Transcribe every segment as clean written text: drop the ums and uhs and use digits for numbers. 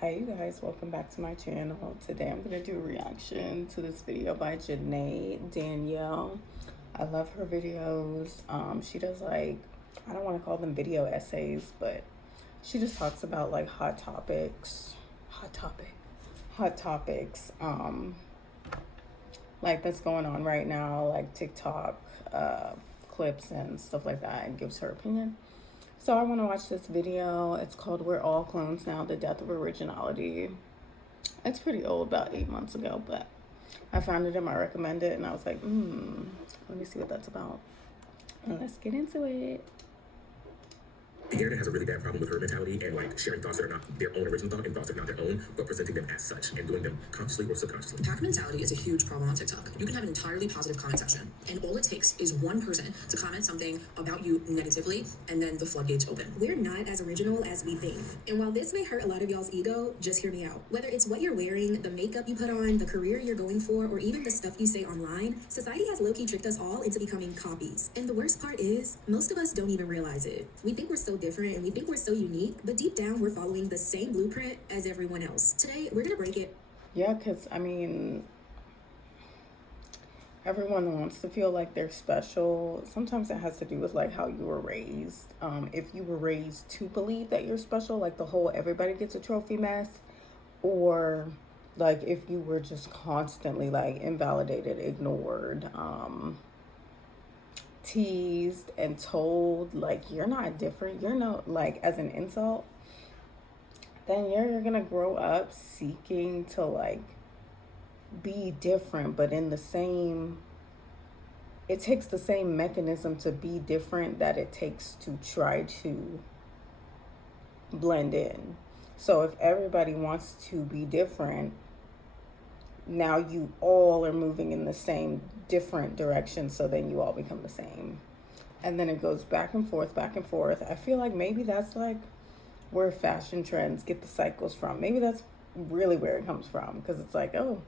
Hi you guys, welcome back to my channel. Today I'm going to do a reaction to this video by Jenae Danyiel. I love her videos. She does like, I don't want to call them video essays, but she just talks about like hot topics, like that's going on right now, like TikTok clips and stuff like that, and gives her opinion. So I want to watch this video. It's called We're All Clones Now, The Death of Originality. It's pretty old, about 8 months ago, but I found it in my recommended and I was like, let me see what that's about. And let's get into it. The internet has a really bad problem with herd mentality and like sharing thoughts that are not their own original thought and thoughts that are not their own, but presenting them as such and doing them consciously or subconsciously. Pack mentality is a huge problem on TikTok. You can have an entirely positive comment section, and all it takes is one person to comment something about you negatively, and then the floodgates open. We're not as original as we think. And while this may hurt a lot of y'all's ego, just hear me out. Whether it's what you're wearing, the makeup you put on, the career you're going for, or even the stuff you say online, society has low-key tricked us all into becoming copies. And the worst part is, most of us don't even realize it. We think we're so different and we think we're so unique, but deep down we're following the same blueprint as everyone else. Today, we're gonna break it. Yeah, because I mean, everyone wants to feel like they're special. Sometimes it has to do with like how you were raised. If you were raised to believe that you're special, like the whole everybody gets a trophy mess, or like if you were just constantly like invalidated, ignored, teased and told like you're not different, you're not, like as an insult, then you're gonna grow up seeking to like be different, but in the same, it takes the same mechanism to be different that it takes to try to blend in. So if everybody wants to be different, now you all are moving in the same different direction, so then you all become the same, and then it goes back and forth. I feel like maybe that's like where fashion trends get the cycles from. Maybe that's really where it comes from, because it's like, oh,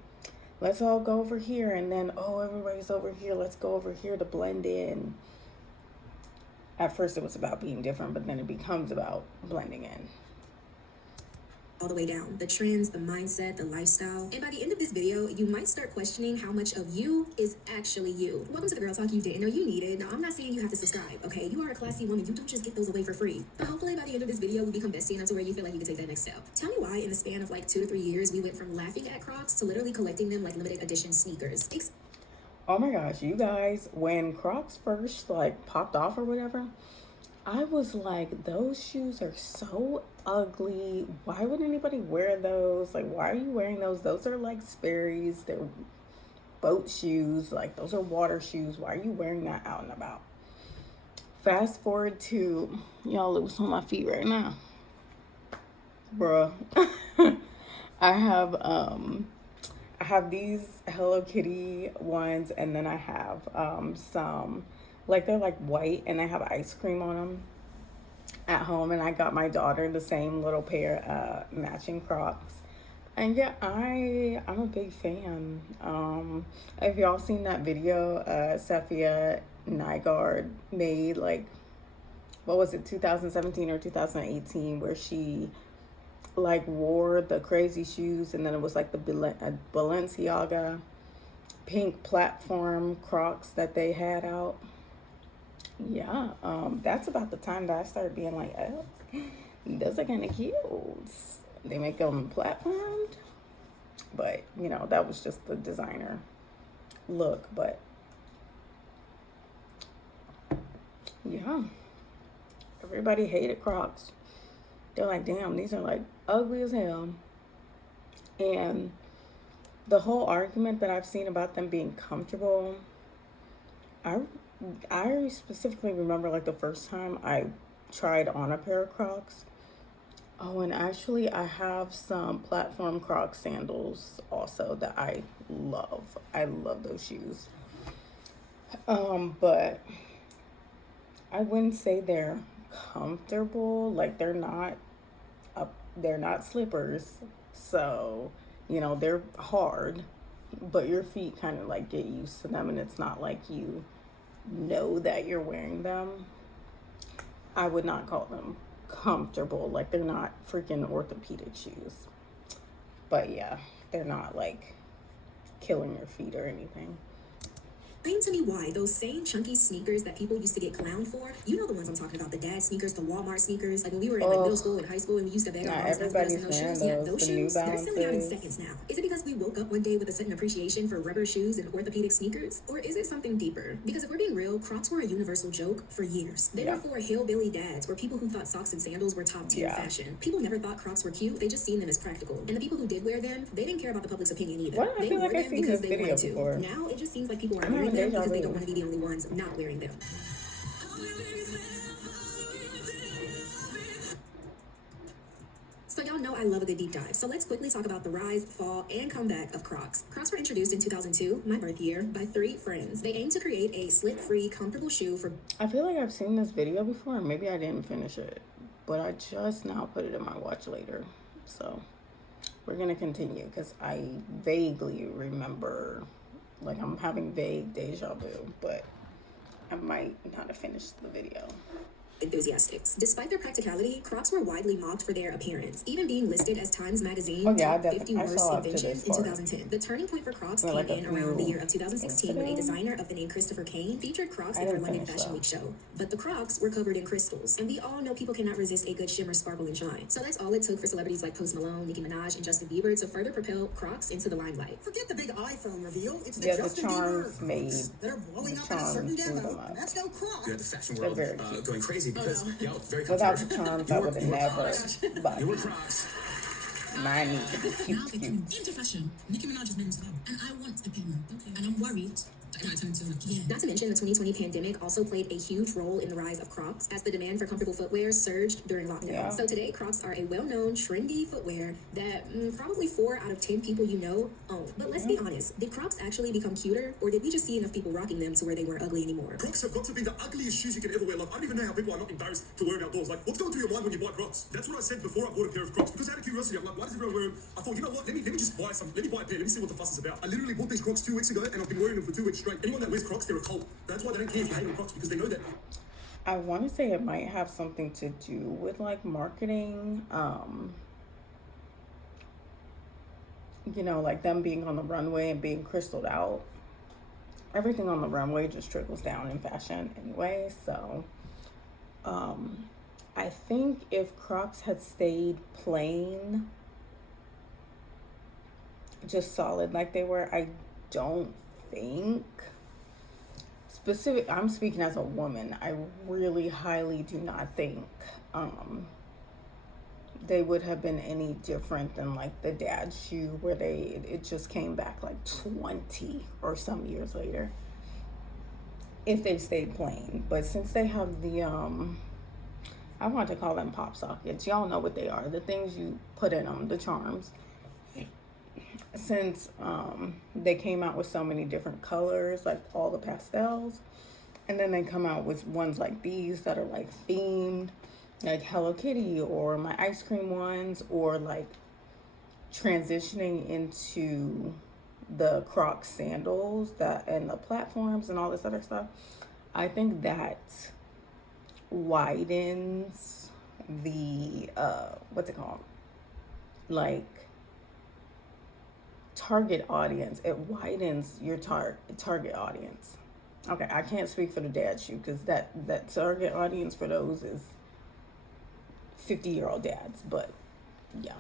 let's all go over here, and then, oh, everybody's over here, let's go over here to blend in. At first it was about being different, but then it becomes about blending in. All the way down. The trends, the mindset, the lifestyle. And by the end of this video, you might start questioning how much of you is actually you. Welcome to the Girl Talk you didn't know you needed. Now, I'm not saying you have to subscribe, okay? You are a classy woman. You don't just get those away for free. But hopefully by the end of this video, we become bestie enough to where you feel like you can take that next step. Tell me why in the span of like 2 to 3 years, we went from laughing at Crocs to literally collecting them like limited edition sneakers. Oh my gosh, you guys, when Crocs first like popped off or whatever, I was like, those shoes are so ugly. Why would anybody wear those? Like, why are you wearing those? Those are like Sperry's. They're boat shoes. Like, those are water shoes. Why are you wearing that out and about? Fast forward to, y'all, it was on my feet right now. Bruh. I have these Hello Kitty ones, and then I have some, like, they're like white and they have ice cream on them at home, and I got my daughter the same little pair matching Crocs. And yeah, I'm a big fan. Have y'all seen that video Safia Nygaard made, like, what was it, 2017 or 2018, where she like wore the crazy shoes, and then it was like the Balenciaga pink platform Crocs that they had out. Yeah, that's about the time that I started being like, oh, those are kind of cute. They make them platformed, but you know, that was just the designer look. But yeah, everybody hated Crocs. They're like, damn, these are like ugly as hell. And the whole argument that I've seen about them being comfortable, I specifically remember like the first time I tried on a pair of Crocs. Oh, and actually I have some platform Crocs sandals also that I love. I love those shoes. But I wouldn't say they're comfortable. Like, they're not slippers, so you know, they're hard, but your feet kind of like get used to them, and it's not like you know that you're wearing them. I would not call them comfortable. Like, they're not freaking orthopedic shoes. But yeah, they're not like killing your feet or anything. Explain to me why those same chunky sneakers that people used to get clowned for, you know the ones I'm talking about, the dad sneakers, the Walmart sneakers, like when we were in like middle school and high school and we used to beg our Not moms to put us in everybody's those wearing shoes. Yeah, those, those the New shoes, they're selling out in Balances. seconds now. Is it because we woke up one day with a sudden appreciation for rubber shoes and orthopedic sneakers? Or is it something deeper? Because if we're being real, Crocs were a universal joke for years. They were for hillbilly dads or people who thought socks and sandals were top tier fashion. People never thought Crocs were cute, they just seen them as practical. And the people who did wear them, they didn't care about the public's opinion either. What? I They feel wore like I've them seen because this they video wanted to. before. Now it just seems like people are I'm wearing having them deja because they vu. don't want to be the only ones not wearing them. So y'all know I love a good deep dive. So let's quickly talk about the rise, fall, and comeback of Crocs. Crocs were introduced in 2002, my birth year, by 3 friends. They aim to create a slip-free, comfortable shoe for... I feel like I've seen this video before, and maybe I didn't finish it, but I just now put it in my watch later. So we're gonna continue because I vaguely remember, like I'm having vague deja vu, but I might not have finished the video. enthusiasts. Despite their practicality, Crocs were widely mocked for their appearance, even being listed as Times Magazine top 50 I worst saw up to inventions this in part. 2010. The turning point for Crocs Yeah, came like a in around the few year of 2016 when a designer of the name Christopher Kane featured Crocs I at their didn't London finish Fashion that. Week show. But the Crocs were covered in crystals, and we all know people cannot resist a good shimmer, sparkle, and shine. So that's all it took for celebrities like Post Malone, Nicki Minaj, and Justin Bieber to further propel Crocs into the limelight. Forget the big iPhone reveal. It's the Yeah, the Justin charms Bieber made Crocs that are blowing the up in a certain charms blew demo, them up. and that's no Crocs. You had the fashion They're world very cute. going crazy because y'all very Without controversial. the charms, You I were- would have you were never Crocs. bought You were these. Crocs. Mine need to be Now cute, they come cute. into fashion. Nicki Minaj is meant to them. And I want a payment. Okay. And I'm worried that it might turn into a key. Not to mention, the 2020 pandemic also played a huge role in the rise of Crocs as the demand for comfortable footwear surged during lockdown. Yeah. So today, Crocs are a well-known, trendy footwear that probably 4 out of 10 people you know own. But let's be honest, did Crocs actually become cuter, or did we just see enough people rocking them to where they weren't ugly anymore? Crocs have got to be the ugliest shoes you can ever wear. Like, I don't even know how people are not embarrassed to wear them outdoors. Like, what's going through your mind when you buy Crocs? That's what I said before I bought a pair of Crocs. Because out of curiosity, I'm like, why does everyone wear them? I thought, you know what? Let me just buy some. Let me buy a pair. Let me see what the fuss is about. I literally bought these Crocs 2 weeks ago, and I've been wearing them for 2 weeks straight. Anyone that wears Crocs, they're a cult. That's why they don't care if you hate on Crocs, because they know that. I want to say it might have something to do with like marketing. You know, like them being on the runway and being crystalled out. Everything on the runway just trickles down in fashion anyway. So, I think if Crocs had stayed plain, just solid like they were, I don't think I'm speaking as a woman, I really highly do not think they would have been any different than like the dad shoe where it just came back like 20 or some years later if they stayed plain. But since they have the I want to call them pop sockets, y'all know what they are, the things you put in them, the charms. Since they came out with so many different colors, like all the pastels, and then they come out with ones like these that are like themed, like Hello Kitty, or my ice cream ones, or like transitioning into the Crocs sandals that and the platforms and all this other stuff. I think that widens the what's it called, like target audience. It widens your target audience. Okay, I can't speak for the dad shoe because that target audience for those is 50-year-old dads. But yeah,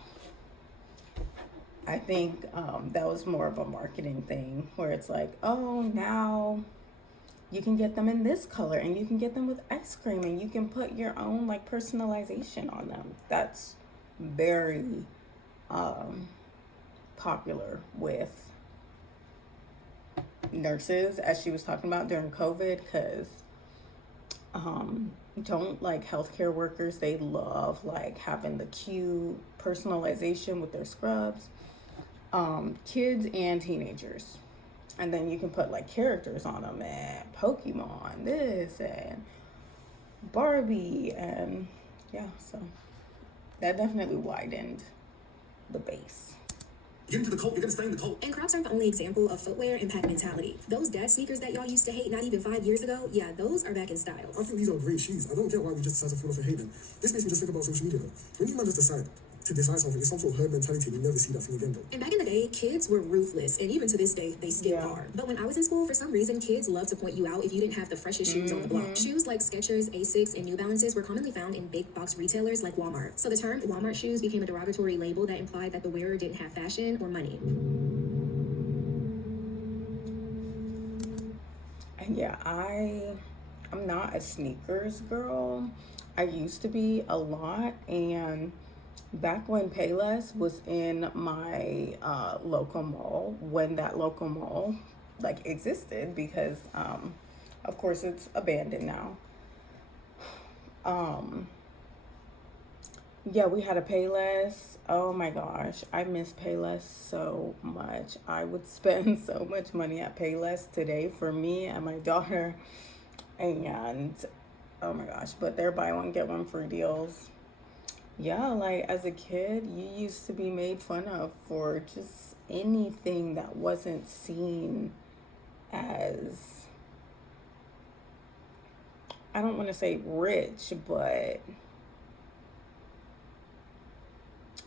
I think that was more of a marketing thing where it's like, oh, now you can get them in this color and you can get them with ice cream and you can put your own like personalization on them. That's very popular with nurses, as she was talking about during COVID, because don't like healthcare workers, they love like having the cute personalization with their scrubs, kids and teenagers, and then you can put like characters on them, and Pokemon this and Barbie, and yeah, so that definitely widened the base. You get into the cult, you're gonna stay in the cult. And Crocs aren't the only example of footwear impact mentality. Those dad sneakers that y'all used to hate not even 5 years ago, yeah, those are back in style. I think these are great shoes. I don't get why we just decide to fall off and hate them. This makes me just think about social media though. When you man just decide to to design something. It's some sort of herd mentality. You never see that thing again, though. And back in the day, kids were ruthless, and even to this day, they still Yeah. are. But when I was in school, for some reason, kids love to point you out if you didn't have the freshest shoes on the block. Shoes like Skechers, Asics, and New Balances were commonly found in big box retailers like Walmart. So the term Walmart shoes became a derogatory label that implied that the wearer didn't have fashion or money. And yeah, I'm not a sneakers girl. I used to be a lot, and back when Payless was in my local mall, when that local mall like existed, because of course it's abandoned now. Yeah, we had a Payless. Oh my gosh, I miss Payless so much. I would spend so much money at Payless today for me and my daughter. And oh my gosh, but they're buy one get one free deals. Yeah, like as a kid, you used to be made fun of for just anything that wasn't seen as, I don't want to say rich, but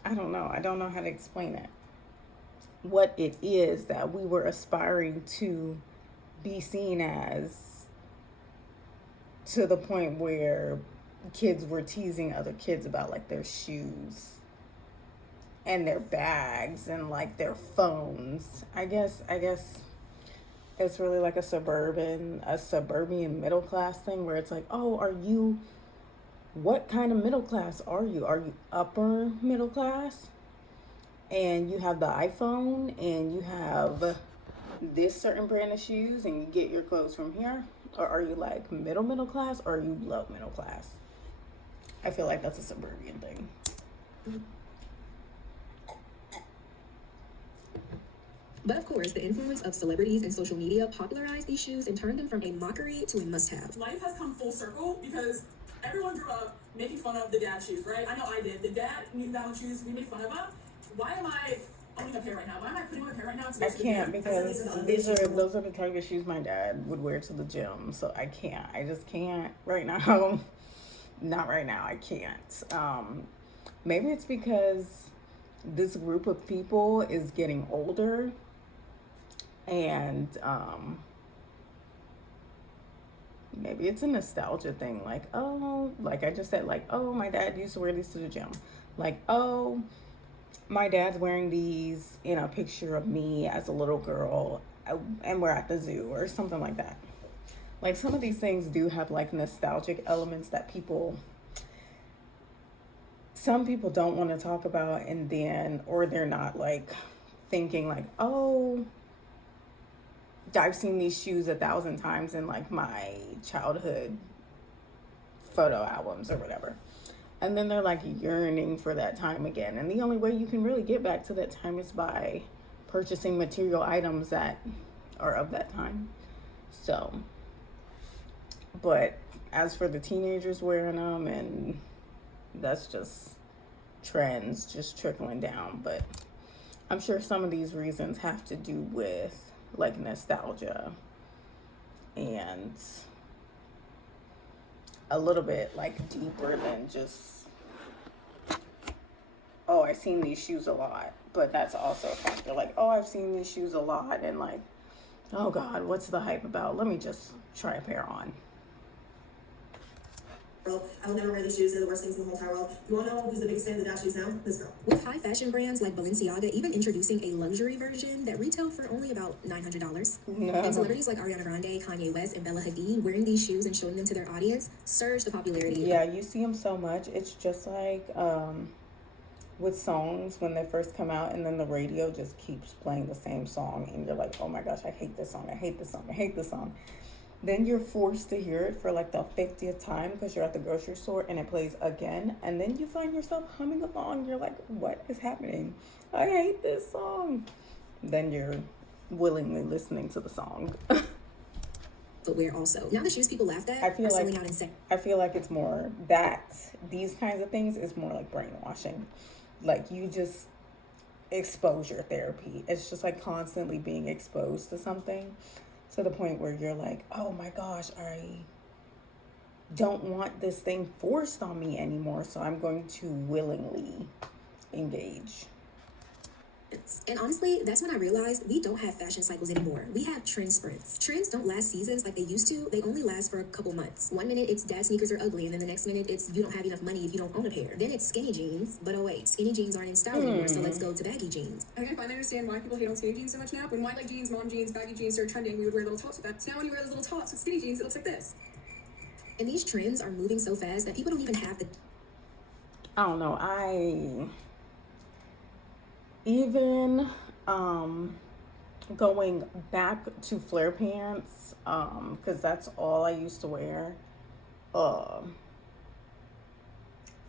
I don't know. I don't know how to explain it. What it is that we were aspiring to be seen as, to the point where kids were teasing other kids about like their shoes and their bags and like their phones. I guess it's really like a suburban middle class thing where it's like, oh, what kind of middle class are you? Are you upper middle class? And you have the iPhone and you have this certain brand of shoes and you get your clothes from here? Or are you like middle class, or are you low middle class? I feel like that's a suburban thing. But of course, the influence of celebrities and social media popularized these shoes and turned them from a mockery to a must-have. Life has come full circle because everyone grew up making fun of the dad shoes, right? I know I did. The dad New Balance shoes, we made fun of them. Why am I owning a pair right now? Why am I putting on a pair right now? I can't, because those are the type of shoes my dad would wear to the gym. So I can't. I just can't right now. Not right now. I can't. Maybe it's because this group of people is getting older, and maybe it's a nostalgia thing. Like, oh, like I just said, like, oh, my dad used to wear these to the gym. Like, oh, my dad's wearing these in a picture of me as a little girl, and we're at the zoo or something like that. Like, some of these things do have like nostalgic elements that some people don't want to talk about, and then, or they're not like thinking like, oh, I've seen these shoes 1,000 times in like my childhood photo albums or whatever. And then they're like yearning for that time again. And the only way you can really get back to that time is by purchasing material items that are of that time. So, but as for the teenagers wearing them, and that's just trends just trickling down. But I'm sure some of these reasons have to do with like nostalgia and a little bit like deeper than just, oh, I've seen these shoes a lot. But that's also a factor. Like, oh, I've seen these shoes a lot, and like, oh God, what's the hype about? Let me just try a pair on. I will never wear these shoes. They're the worst things in the whole entire world. You want to know who's the biggest fan of the dad shoes now? This girl. With high fashion brands like Balenciaga even introducing a luxury version that retailed for only about $900. No. And celebrities like Ariana Grande, Kanye West, and Bella Hadid wearing these shoes and showing them to their audience surged the popularity. Yeah, you see them so much. It's just like with songs when they first come out, and then the radio just keeps playing the same song, and you're like, oh my gosh, I hate this song. I hate this song. I hate this song. Then you're forced to hear it for like the 50th time because you're at the grocery store and it plays again. And then you find yourself humming along. You're like, what is happening? I hate this song. Then you're willingly listening to the song. Footwear also. Now the shoes people laughed at I feel are like selling out insane. I feel like it's more that these kinds of things is more like brainwashing. Like, you just exposure therapy. It's just like constantly being exposed to something, to the point where you're like, oh my gosh, I don't want this thing forced on me anymore, so I'm going to willingly engage. And honestly, that's when I realized we don't have fashion cycles anymore. We have trend sprints. Trends don't last seasons like they used to. They only last for a couple months. One minute it's dad sneakers are ugly, and then the next minute it's you don't have enough money if you don't own a pair. Then it's skinny jeans. But oh wait, skinny jeans aren't in style anymore, so let's go to baggy jeans. I can finally understand why people hate on skinny jeans so much now. When white leg jeans, mom jeans, baggy jeans started trending, we would wear little tops with that. So now when you wear those little tops with skinny jeans, it looks like this. And these trends are moving so fast that people don't even have the I don't know. Even going back to flare pants, because that's all I used to wear.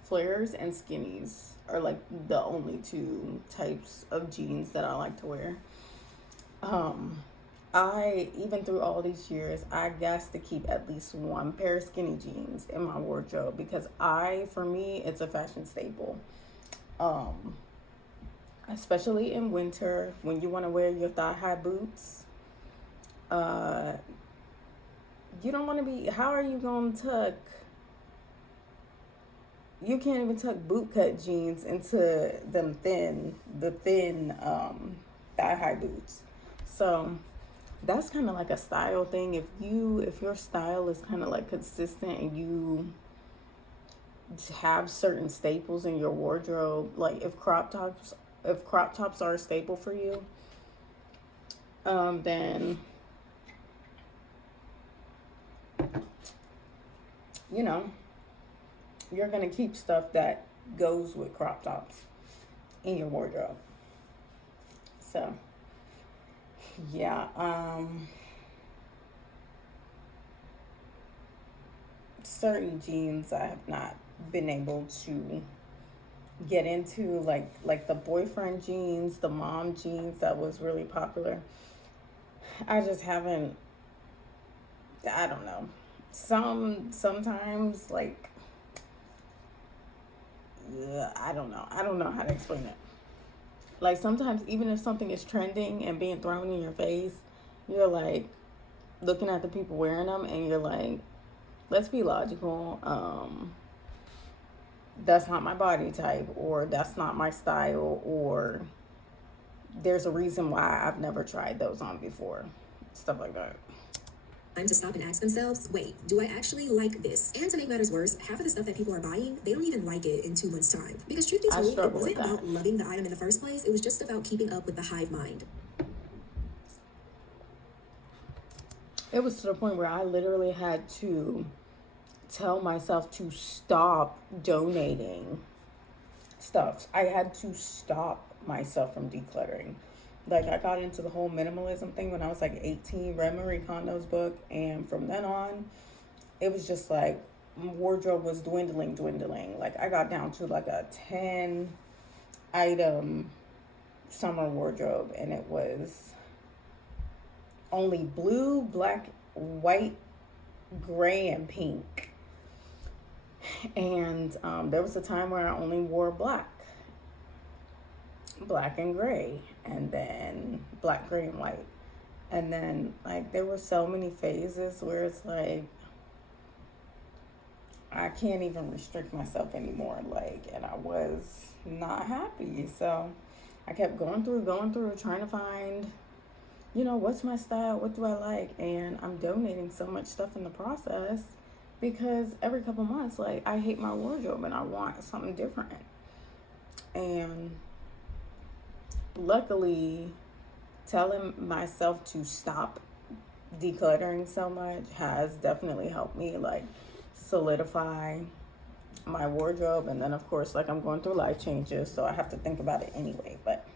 Flares and skinnies are like the only two types of jeans that I like to wear. I, even through all these years, I guess to keep at least one pair of skinny jeans in my wardrobe because for me, it's a fashion staple. Especially in winter when you want to wear your thigh-high boots. You don't want to be, how are you going to tuck, you can't even tuck bootcut jeans into the thin thigh-high boots. So that's kind of like a style thing. If your style is kind of like consistent and you have certain staples in your wardrobe, like if crop tops are a staple for you, then you know you're gonna keep stuff that goes with crop tops in your wardrobe. So yeah, certain jeans I have not been able to get into, like the boyfriend jeans, the mom jeans that was really popular. I just haven't, I don't know. Sometimes like I don't know how to explain it. Like sometimes even if something is trending and being thrown in your face, you're like looking at the people wearing them and you're like, let's be logical. That's not my body type, or that's not my style, or there's a reason why I've never tried those on before. Stuff like that. time to stop and ask themselves, wait, do I actually like this? And to make matters worse, half of the stuff that people are buying, they don't even like it in 2 months' time. Because truth be told, it wasn't about loving the item in the first place. It was just about keeping up with the hive mind. It was to the point where I literally had to tell myself to stop donating stuff. I had to stop myself from decluttering. Like, I got into the whole minimalism thing when I was like 18, read Marie Kondo's book, and from then on, it was just like, my wardrobe was dwindling. Like, I got down to like a 10 item summer wardrobe, and it was only blue, black, white, gray, and pink. And there was a time where I only wore black and gray, and then black, gray, and white. And then like there were so many phases where it's like I can't even restrict myself anymore, like, and I was not happy. So I kept going through trying to find, you know, what's my style, what do I like? And I'm donating so much stuff in the process because every couple months, like, I hate my wardrobe and I want something different. And luckily, telling myself to stop decluttering so much has definitely helped me, like, solidify my wardrobe. And then, of course, like, I'm going through life changes, so I have to think about it anyway. But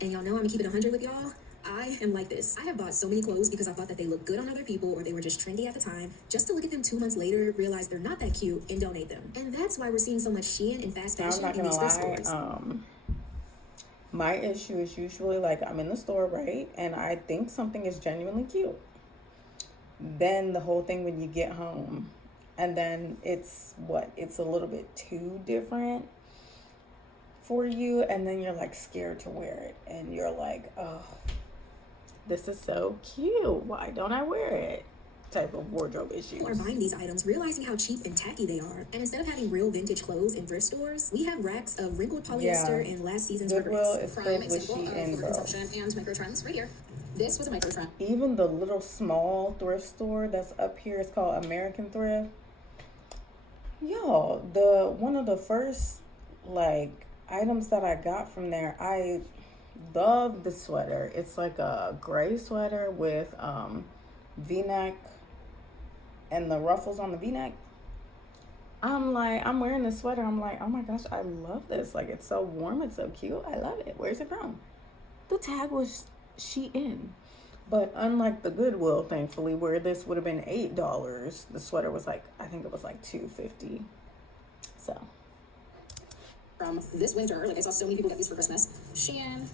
and y'all know I'm gonna keep it 100 with y'all. I am like this. I have bought so many clothes because I thought that they looked good on other people or they were just trendy at the time, just to look at them 2 months later, realize they're not that cute, and donate them. And that's why we're seeing so much Shein and fast fashion in these thrift stores. My issue is usually, like, I'm in the store, right, and I think something is genuinely cute. Then the whole thing when you get home, and then it's a little bit too different for you, and then you're like scared to wear it, and you're like, oh, this is so cute, why don't I wear it? type of wardrobe issues. People are buying these items, realizing how cheap and tacky they are. And instead of having real vintage clothes in thrift stores, we have racks of wrinkled polyester and last season's Goodwill regrets. is Prime filled with example sheet of and bro. overconsumption and micro trends right here. This was a micro trend. Even the little small thrift store that's up here is called American Thrift. Y'all, one of the first like items that I got from there, I love the sweater. It's like a gray sweater with V-neck and the ruffles on the V-neck. I'm wearing this sweater. I'm like, oh my gosh, I love this. Like, it's so warm. It's so cute. I love it. Where's it from? The tag was Shein. But unlike the Goodwill, thankfully, where this would have been $8, the sweater was like, I think it was like $2.50. So. From this winter, like I saw so many people get these for Christmas. Shein,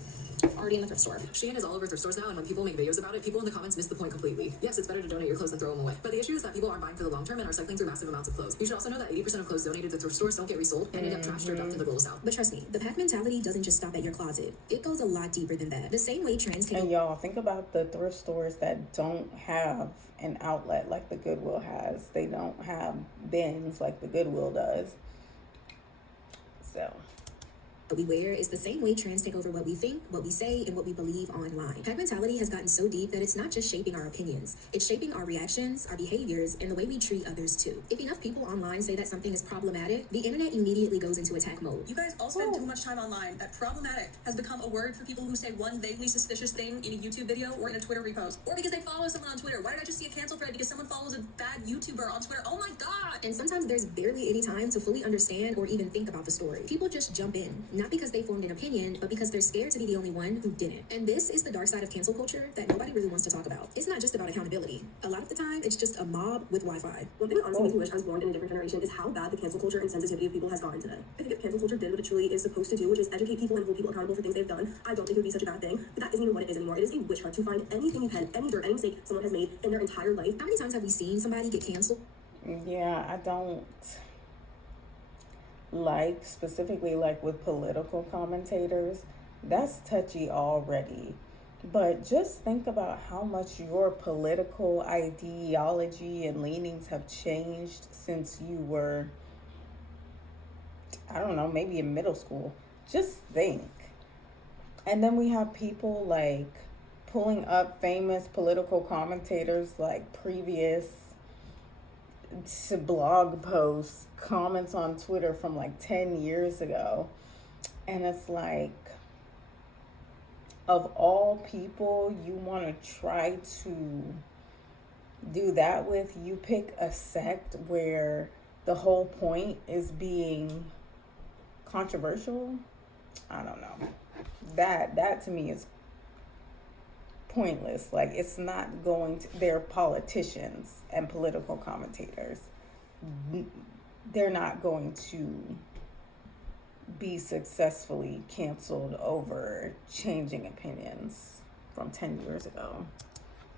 already in the thrift store. Shein is all over thrift stores now, and when people make videos about it, people in the comments miss the point completely. Yes, it's better to donate your clothes than throw them away. But the issue is that people aren't buying for the long term and are cycling through massive amounts of clothes. You should also know that 80% of clothes donated to thrift stores don't get resold and end up trashed or dumped in the roll south. But trust me, the pack mentality doesn't just stop at your closet. It goes a lot deeper than that. The same way trends can. And y'all, think about the thrift stores that don't have an outlet like the Goodwill has. They don't have bins like the Goodwill does. So. What we wear is the same way trends take over what we think, what we say, and what we believe online. Pack mentality has gotten so deep that it's not just shaping our opinions. It's shaping our reactions, our behaviors, and the way we treat others too. If enough people online say that something is problematic, the internet immediately goes into attack mode. You guys all spend too much time online. That problematic has become a word for people who say one vaguely suspicious thing in a YouTube video or in a Twitter repost. Or because they follow someone on Twitter. Why did I just see a cancel thread because someone follows a bad YouTuber on Twitter? Oh my God! And sometimes there's barely any time to fully understand or even think about the story. People just jump in, not because they formed an opinion, but because they're scared to be the only one who didn't. And this is the dark side of cancel culture that nobody really wants to talk about. It's not just about accountability. A lot of the time, it's just a mob with Wi-Fi. One thing that honestly makes me wish I was born in a different generation is how bad the cancel culture and sensitivity of people has gotten today. I think if cancel culture did what it truly is supposed to do, which is educate people and hold people accountable for things they've done, I don't think it would be such a bad thing. But that isn't even what it is anymore. It is a witch hunt to find anything you can, any dirt, any mistake someone has made in their entire life. How many times have we seen somebody get canceled? Yeah, I don't like, specifically like with political commentators, that's touchy already. But just think about how much your political ideology and leanings have changed since you were, I don't know, maybe in middle school. Just think. And then we have people like pulling up famous political commentators like previous to blog posts, comments on Twitter from like 10 years ago. And it's like, of all people you want to try to do that with, you pick a sect where the whole point is being controversial. I don't know. That to me is pointless. Like, it's not going to, they're politicians and political commentators. They're not going to be successfully canceled over changing opinions from 10 years ago.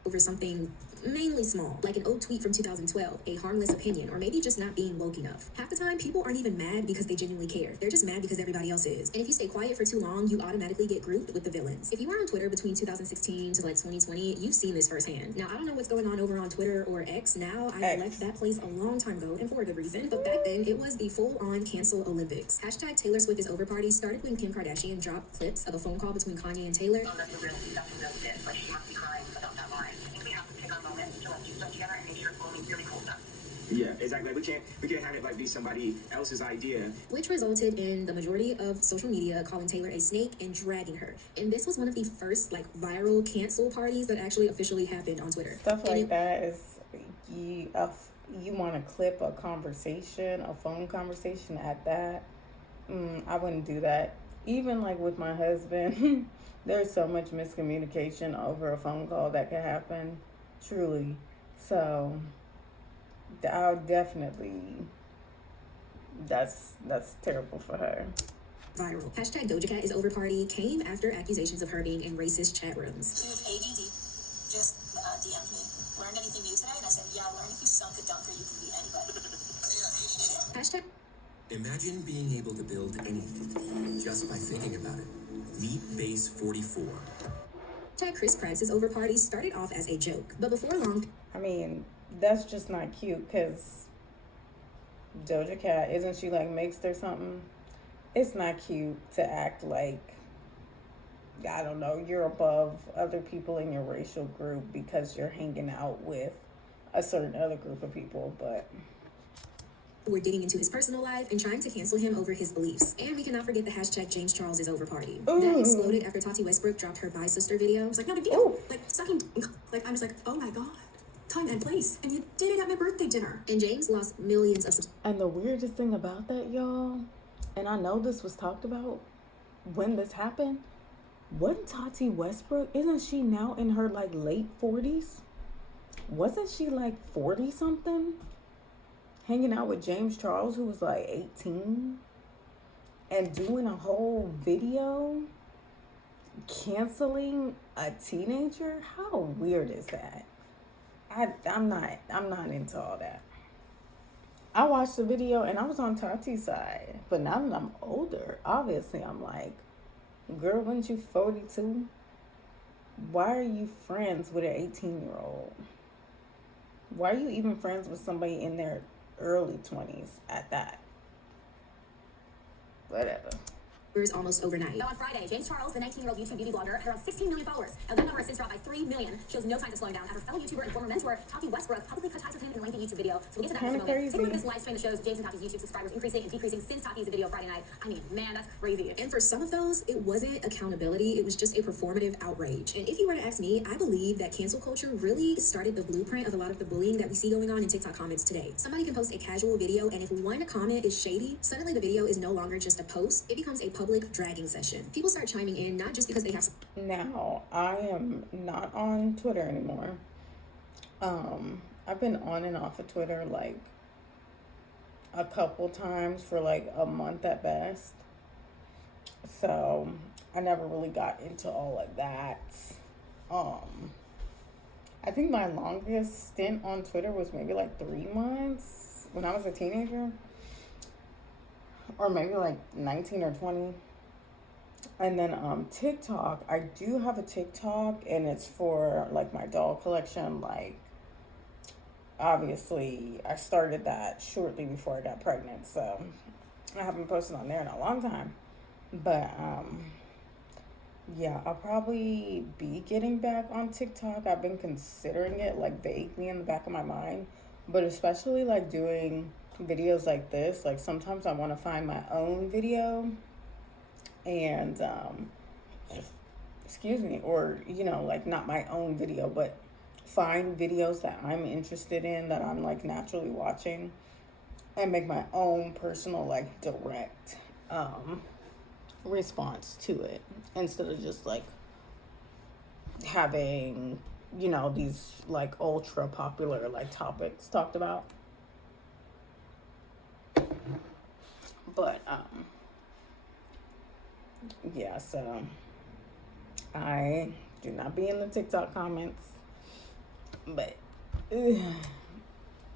Over something mainly small, like an old tweet from 2012, a harmless opinion, or maybe just not being woke enough. Half the time, people aren't even mad because they genuinely care. They're just mad because everybody else is. And if you stay quiet for too long, you automatically get grouped with the villains. If you were on Twitter between 2016 to like 2020, you've seen this firsthand. Now, I don't know what's going on over on Twitter or X now. I left that place a long time ago, and for a good reason. But back then, it was the full-on cancel Olympics. Hashtag Taylor Swift is over party started when Kim Kardashian dropped clips of a phone call between Kanye and Taylor. Oh, that's a real bit. Like, she must be crying about that line. I think we have to take our moment to like do stuff together and make sure it's only really cool stuff. Yeah, exactly. We can't have it like be somebody else's idea. Which resulted in the majority of social media calling Taylor a snake and dragging her. And this was one of the first like viral cancel parties that actually officially happened on Twitter. Stuff like that is, you want to clip a conversation, a phone conversation at that. I wouldn't do that. Even like with my husband, there's so much miscommunication over a phone call that can happen, truly. So I'll definitely, that's terrible for her. Viral. Hashtag Doja Cat is over party came after accusations of her being in racist chat rooms. She was ADD, just DM'd me. Learned anything new today? And I said, yeah, learn if you sunk a dunker, you can be anybody. Hashtag Imagine being able to build anything just by thinking about it. Meet Base 44. Chris Pratt's over party started off as a joke, but before long, I mean, that's just not cute, because Doja Cat, isn't she like mixed or something? It's not cute to act like, I don't know, you're above other people in your racial group because you're hanging out with a certain other group of people. But we're digging into his personal life and trying to cancel him over his beliefs. And we cannot forget the hashtag James Charles is over party. That exploded after Tati Westbrook dropped her Bye Sister video. It's like, no big deal. Like, sucking, like, I'm just like, oh my God. Time and place. And you did it at my birthday dinner. And James lost millions of and the weirdest thing about that, y'all, and I know this was talked about when this happened, wasn't Tati Westbrook, isn't she now in her like late 40s? Wasn't she like 40 something? Hanging out with James Charles, who was like 18, and doing a whole video canceling a teenager? How weird is that? I'm not into all that. I watched the video and I was on Tati's side, but now that I'm older, obviously I'm like, girl, wasn't you 42? Why are you friends with an 18-year-old? Why are you even friends with somebody in their early 20s at that? Whatever. almost overnight. Now on Friday, James Charles, the 19-year-old YouTube beauty blogger, had around 16 million followers. Now that number has since dropped by 3 million. Shows no signs of slowing down after fellow YouTuber and former mentor Tati Westbrook publicly cut ties with him in a lengthy YouTube video. So we'll get to that in a moment. Take a look at this live stream that shows James and Tati's YouTube subscribers increasing and decreasing since Tati's video Friday night. I mean, man, that's crazy. And for some of those, it wasn't accountability, it was just a performative outrage. And if you were to ask me, I believe that cancel culture really started the blueprint of a lot of the bullying that we see going on in TikTok comments today. Somebody can post a casual video, and if one comment is shady, suddenly the video is no longer just a post, it becomes a public dragging session. People start chiming in, not just because they have... Now, I am not on Twitter anymore. I've been on and off of Twitter like a couple times for like a month at best. So I never really got into all of that. I think my longest stint on Twitter was maybe like 3 months when I was a teenager, or maybe like 19 or 20. And then TikTok, I do have a TikTok, and it's for like my doll collection. Like, obviously I started that shortly before I got pregnant, so I haven't posted on there in a long time. But yeah, I'll probably be getting back on TikTok. I've been considering it like vaguely in the back of my mind, but especially like doing videos like this, like sometimes I want to find my own video and excuse me, or you know, like not my own video, but find videos that I'm interested in, that I'm like naturally watching, and make my own personal like direct response to it, instead of just like having, you know, these like ultra popular like topics talked about. But yeah, so I do not be in the TikTok comments, but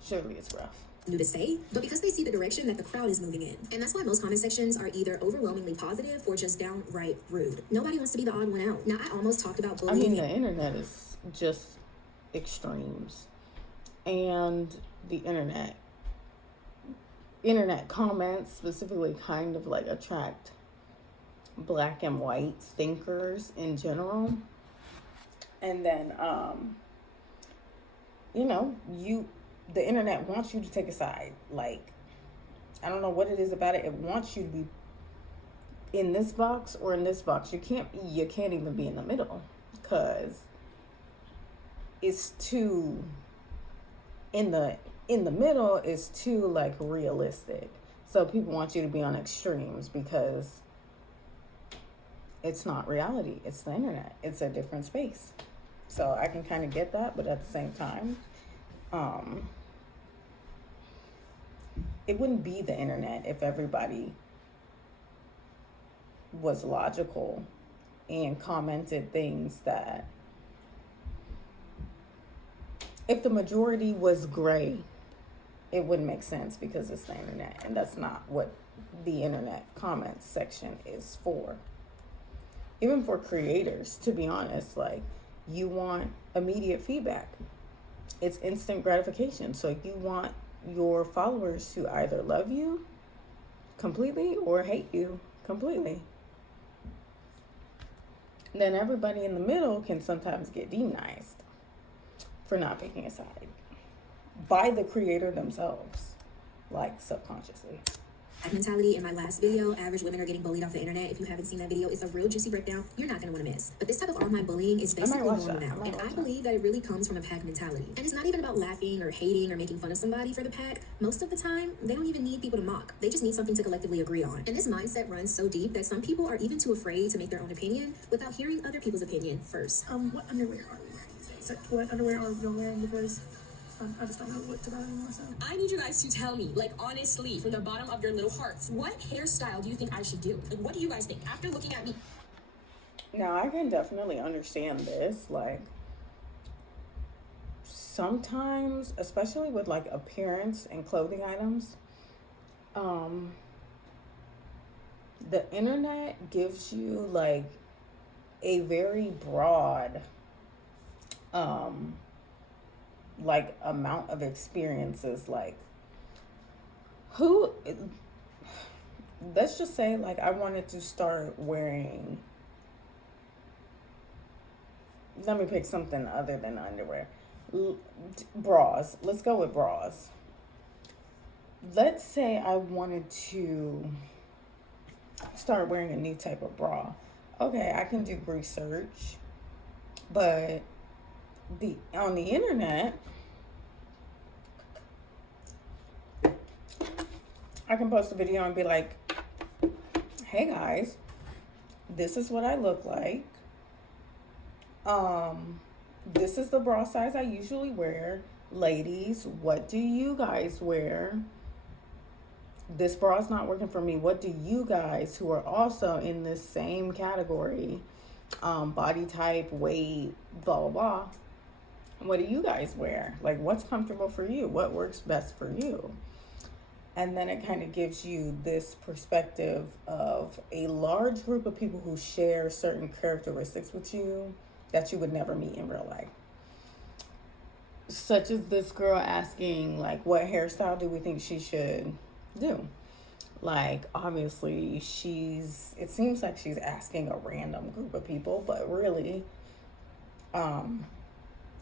surely it's rough. New to say, but because they see the direction that the crowd is moving in. And that's why most comment sections are either overwhelmingly positive or just downright rude. Nobody wants to be the odd one out. Now, I almost talked about bullying. I mean, the internet is just extremes, and the internet comments specifically kind of like attract black and white thinkers in general. And then you know, the internet wants you to take a side. Like, I don't know what it is about it. It wants you to be in this box or in this box. You can't even be in the middle, because it's too in the middle is too like realistic. So people want you to be on extremes because it's not reality. It's the internet. It's a different space. So I can kind of get that, but at the same time, it wouldn't be the internet if everybody was logical and commented things that, if the majority was gray, it wouldn't make sense, because it's the internet, and that's not what the internet comments section is for. Even for creators, to be honest, like, you want immediate feedback. it's instant gratification. So you want your followers to either love you completely or hate you completely. Then everybody in the middle can sometimes get demonized for not picking a side by the creator themselves, like subconsciously. Mentality in my last video, average women are getting bullied off the internet. If you haven't seen that video, it's a real juicy breakdown you're not going to want to miss. But this type of online bullying is basically normal now, and I believe that it really comes from a pack mentality. And it's not even about laughing or hating or making fun of somebody for the pack. Most of the time, they don't even need people to mock. They just need something to collectively agree on. And this mindset runs so deep that some people are even too afraid to make their own opinion without hearing other people's opinion first. What underwear are we wearing today? So what underwear are you wearing? Because I just don't know what to buy anymore. So I need you guys to tell me, like, honestly, from the bottom of your little hearts, what hairstyle do you think I should do? Like, what do you guys think after looking at me? Now, I can definitely understand this. Like, sometimes, especially with like appearance and clothing items, the internet gives you like a very broad like amount of experiences. Like, let's just say like I wanted to start wearing, let me pick something other than underwear. Bras. Let's go with bras. Let's say I wanted to start wearing a new type of bra. Okay, I can do research, but on the internet, I can post a video and be like, hey guys, this is what I look like. This is the bra size I usually wear. Ladies, what do you guys wear? This bra is not working for me. What do you guys who are also in this same category, body type, weight, blah, blah, blah, what do you guys wear? Like, what's comfortable for you? What works best for you? And then it kind of gives you this perspective of a large group of people who share certain characteristics with you that you would never meet in real life. Such as this girl asking, like, what hairstyle do we think she should do? Like, obviously, it seems like she's asking a random group of people, but really,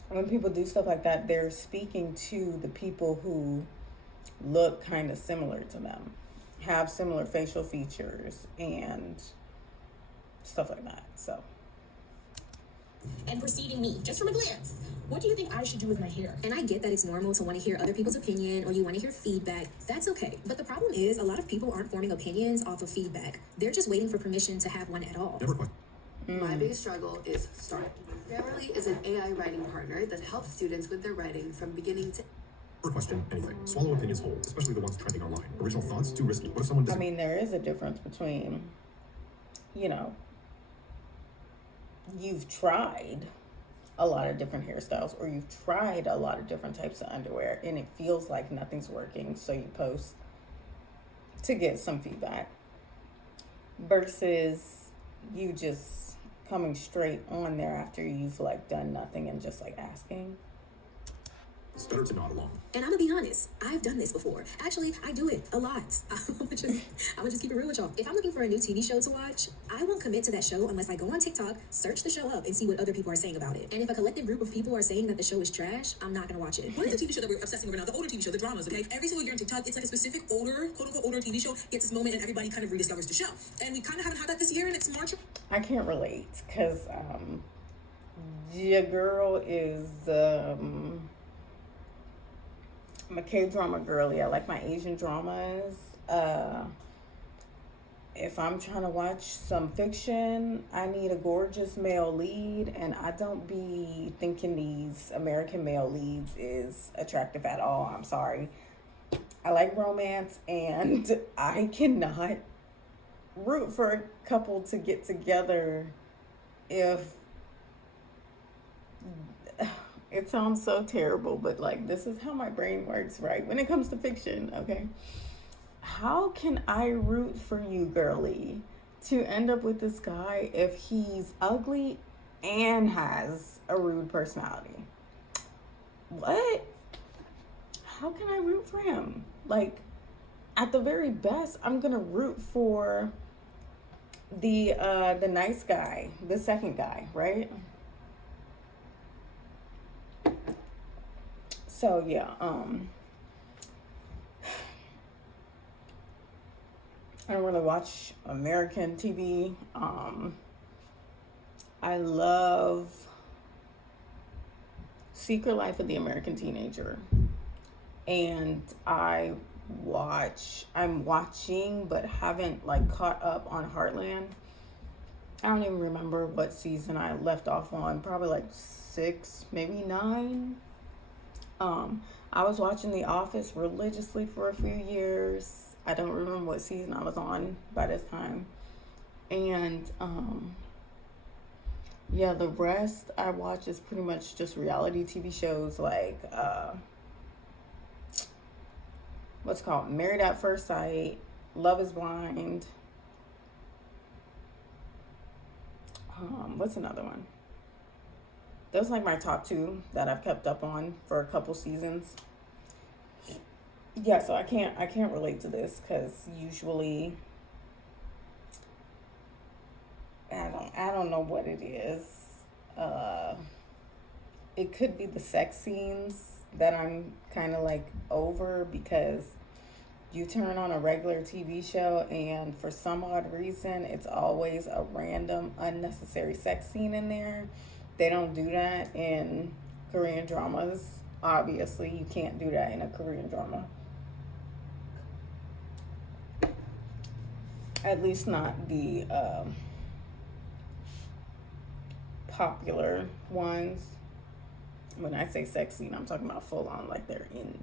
when people do stuff like that, they're speaking to the people who look kind of similar to them, have similar facial features and stuff like that. So, and preceding me, just from a glance, what do you think I should do with my hair? And I get that it's normal to want to hear other people's opinion or you want to hear feedback. That's okay. But the problem is a lot of people aren't forming opinions off of feedback. They're just waiting for permission to have one at all. My biggest struggle is start. Grammarly is an AI writing partner that helps students with their writing from beginning to question anything. Swallow opinions whole, especially the ones trending online. Original thoughts, too risky. What if someone doesn't? I mean, there is a difference between, you've tried a lot of different hairstyles or you've tried a lot of different types of underwear and it feels like nothing's working, so you post to get some feedback, versus you just coming straight on there after you've like done nothing and just like asking. It's better to nod along. And I'm gonna be honest, I've done this before. Actually, I do it a lot. I'm gonna just keep it real with y'all. If I'm looking for a new TV show to watch, I won't commit to that show unless I go on TikTok, search the show up, and see what other people are saying about it. And if a collective group of people are saying that the show is trash, I'm not gonna watch it. What is the TV show that we're obsessing over now? The older TV show, the dramas, okay? Every single year on TikTok, it's like a specific older, quote-unquote older TV show gets this moment and everybody kind of rediscovers the show. And we kind of haven't had that this year, and it's March. I can't relate because your girl is I'm a K-drama girly. I like my Asian dramas. If I'm trying to watch some fiction, I need a gorgeous male lead, and I don't be thinking these American male leads is attractive at all. I'm sorry. I like romance, and I cannot root for a couple to get together if it sounds so terrible, but like this is how my brain works, right? When it comes to fiction, okay? How can I root for you, girly, to end up with this guy if he's ugly and has a rude personality? what? How can I root for him? Like, at the very best, I'm gonna root for the nice guy, the second guy, right? So yeah, I don't really watch American TV. I love Secret Life of the American Teenager, and I'm watching, but haven't like caught up on Heartland. I don't even remember what season I left off on. Probably like 6, maybe 9. I was watching The Office religiously for a few years. I don't remember what season I was on by this time. And yeah, the rest I watch is pretty much just reality TV shows like what's it called? Married at First Sight, Love is Blind. What's another one? Those are like my top 2 that I've kept up on for a couple seasons. Yeah, so I can't relate to this because usually I don't know what it is. It could be the sex scenes that I'm kind of like over, because you turn on a regular TV show and for some odd reason it's always a random unnecessary sex scene in there. They don't do that in Korean dramas. Obviously, you can't do that in a Korean drama. At least not the popular ones. When I say sex scene, I'm talking about full on, like they're in,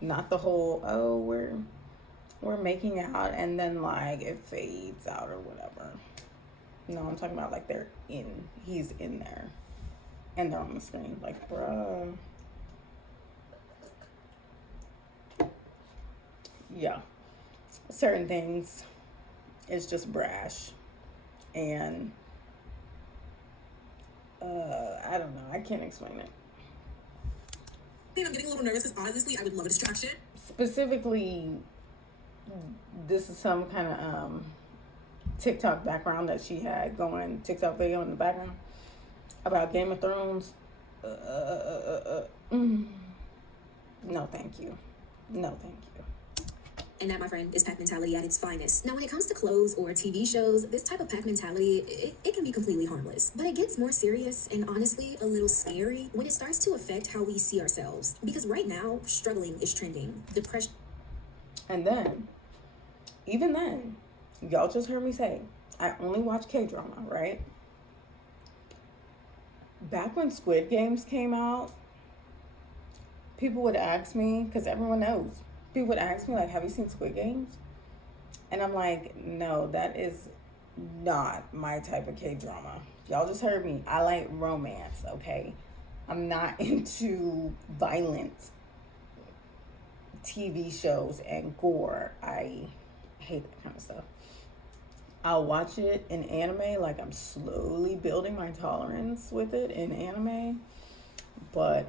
not the whole, oh, we're making out and then like it fades out or whatever. No, I'm talking about like he's in there and they're on the screen. Like, bruh. Yeah. Certain things, it's just brash. And I don't know. I can't explain it. I'm getting a little nervous because honestly, I would love a distraction. Specifically, this is some kind of TikTok background that she had going, TikTok video in the background about Game of Thrones. No, thank you. No, thank you. And that, my friend, is pack mentality at its finest. Now, when it comes to clothes or TV shows, this type of pack mentality, it can be completely harmless. But it gets more serious and honestly a little scary when it starts to affect how we see ourselves. Because right now, struggling is trending. Depression. And then, even then, y'all just heard me say, I only watch K-drama, right? Back when Squid Games came out, people would ask me, because everyone knows, people would ask me, like, have you seen Squid Games? And I'm like, no, that is not my type of K-drama. Y'all just heard me. I like romance, okay? I'm not into violent TV shows and gore. I hate that kind of stuff. I'll watch it in anime, like I'm slowly building my tolerance with it in anime. But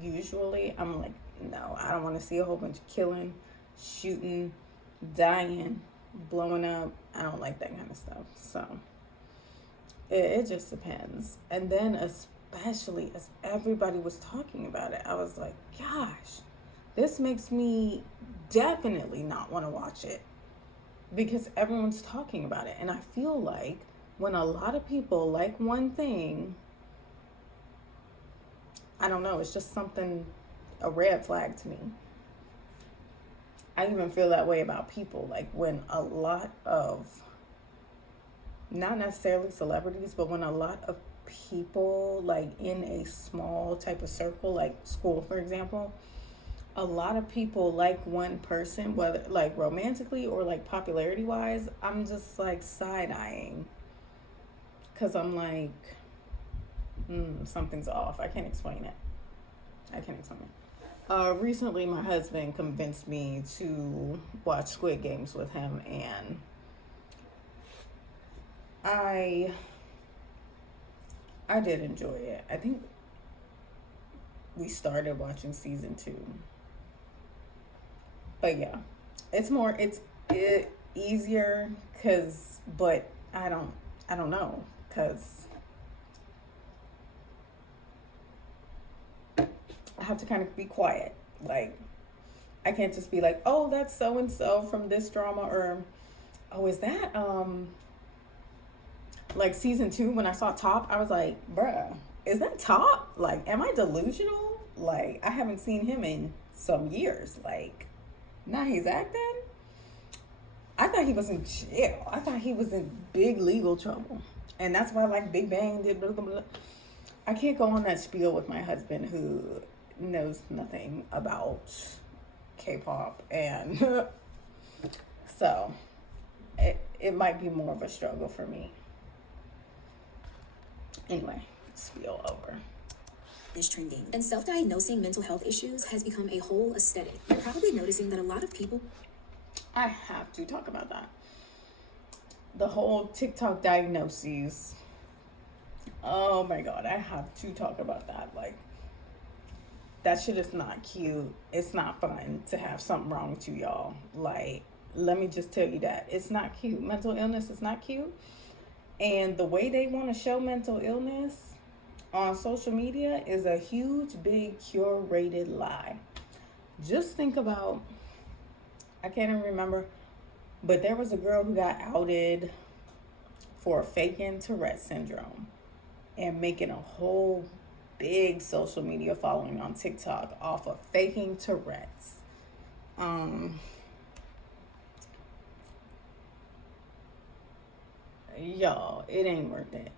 usually I'm like, no, I don't want to see a whole bunch of killing, shooting, dying, blowing up. I don't like that kind of stuff. So it just depends. And then especially as everybody was talking about it, I was like, gosh, this makes me definitely not want to watch it because everyone's talking about it. And I feel like when a lot of people like one thing, I don't know, it's just something, a red flag to me. I even feel that way about people. Like when a lot of, not necessarily celebrities, but when a lot of people, like in a small type of circle, like school, for example, a lot of people like one person, whether like romantically or like popularity wise, I'm just like side-eyeing. Because I'm like, something's off. I can't explain it. Recently, my husband convinced me to watch Squid Games with him, and I did enjoy it. I think we started watching season 2. But yeah, it's easier but I don't know, because I have to kind of be quiet. Like, I can't just be like, oh, that's so and so from this drama, or oh, is that like season 2 when I saw Top, I was like, bruh, is that Top? Like, am I delusional? Like, I haven't seen him in some years. Like, now he's acting? I thought he was in jail. I thought he was in big legal trouble. And that's why, like, Big Bang did blah, blah, blah. I can't go on that spiel with my husband who knows nothing about K-pop. And so it might be more of a struggle for me. Anyway, spiel over. Is trending. And self-diagnosing mental health issues has become a whole aesthetic. You're probably noticing that a lot of people... I have to talk about that. The whole TikTok diagnoses. Oh my God, I have to talk about that. Like, that shit is not cute. It's not fun to have something wrong with you, y'all. Like, let me just tell you that. It's not cute. Mental illness is not cute. And the way they want to show mental illness on social media is a huge, big, curated lie. Just think about, I can't even remember, but there was a girl who got outed for faking Tourette syndrome and making a whole big social media following on TikTok off of faking Tourette's. Y'all, it ain't worth it.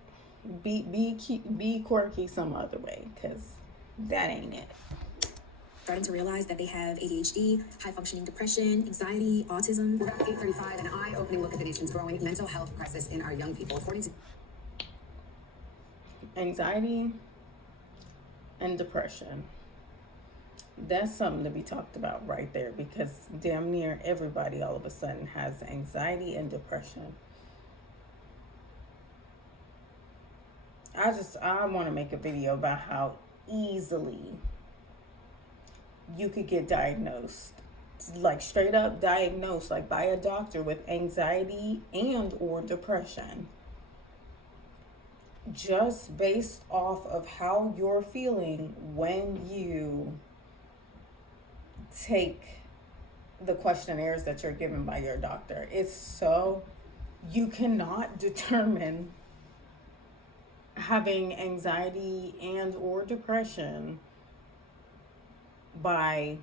Be quirky some other way, because that ain't it. Starting to realize that they have ADHD, high-functioning depression, anxiety, autism. We're back at 8:35, an eye-opening look at the nation's growing mental health crisis in our young people. According to anxiety and depression. That's something to be talked about right there, because damn near everybody all of a sudden has anxiety and depression. I want to make a video about how easily you could get diagnosed, like straight up diagnosed, like by a doctor with anxiety and or depression, just based off of how you're feeling when you take the questionnaires that you're given by your doctor. It's so, you cannot determine having anxiety and or depression by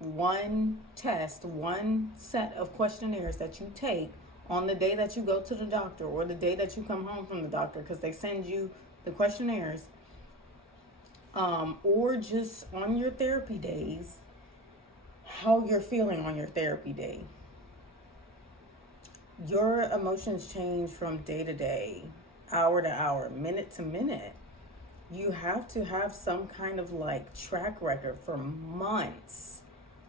one test, one set of questionnaires that you take on the day that you go to the doctor or the day that you come home from the doctor, because they send you the questionnaires, or just on your therapy days, how you're feeling on your therapy day. Your emotions change from day to day, hour to hour, minute to minute. You have to have some kind of like track record for months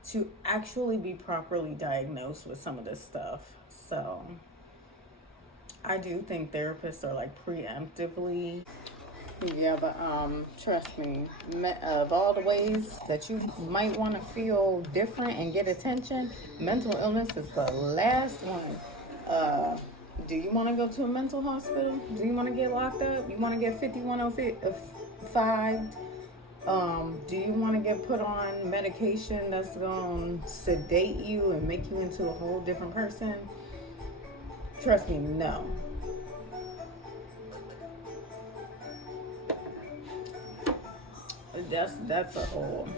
to actually be properly diagnosed with some of this stuff. So I do think therapists are like preemptively, yeah, but trust me, of all the ways that you might want to feel different and get attention, mental illness is the last one. Do you want to go to a mental hospital? Do you want to get locked up? You want to get 5105? Do you want to get put on medication that's going to sedate you and make you into a whole different person? Trust me, no. That's a whole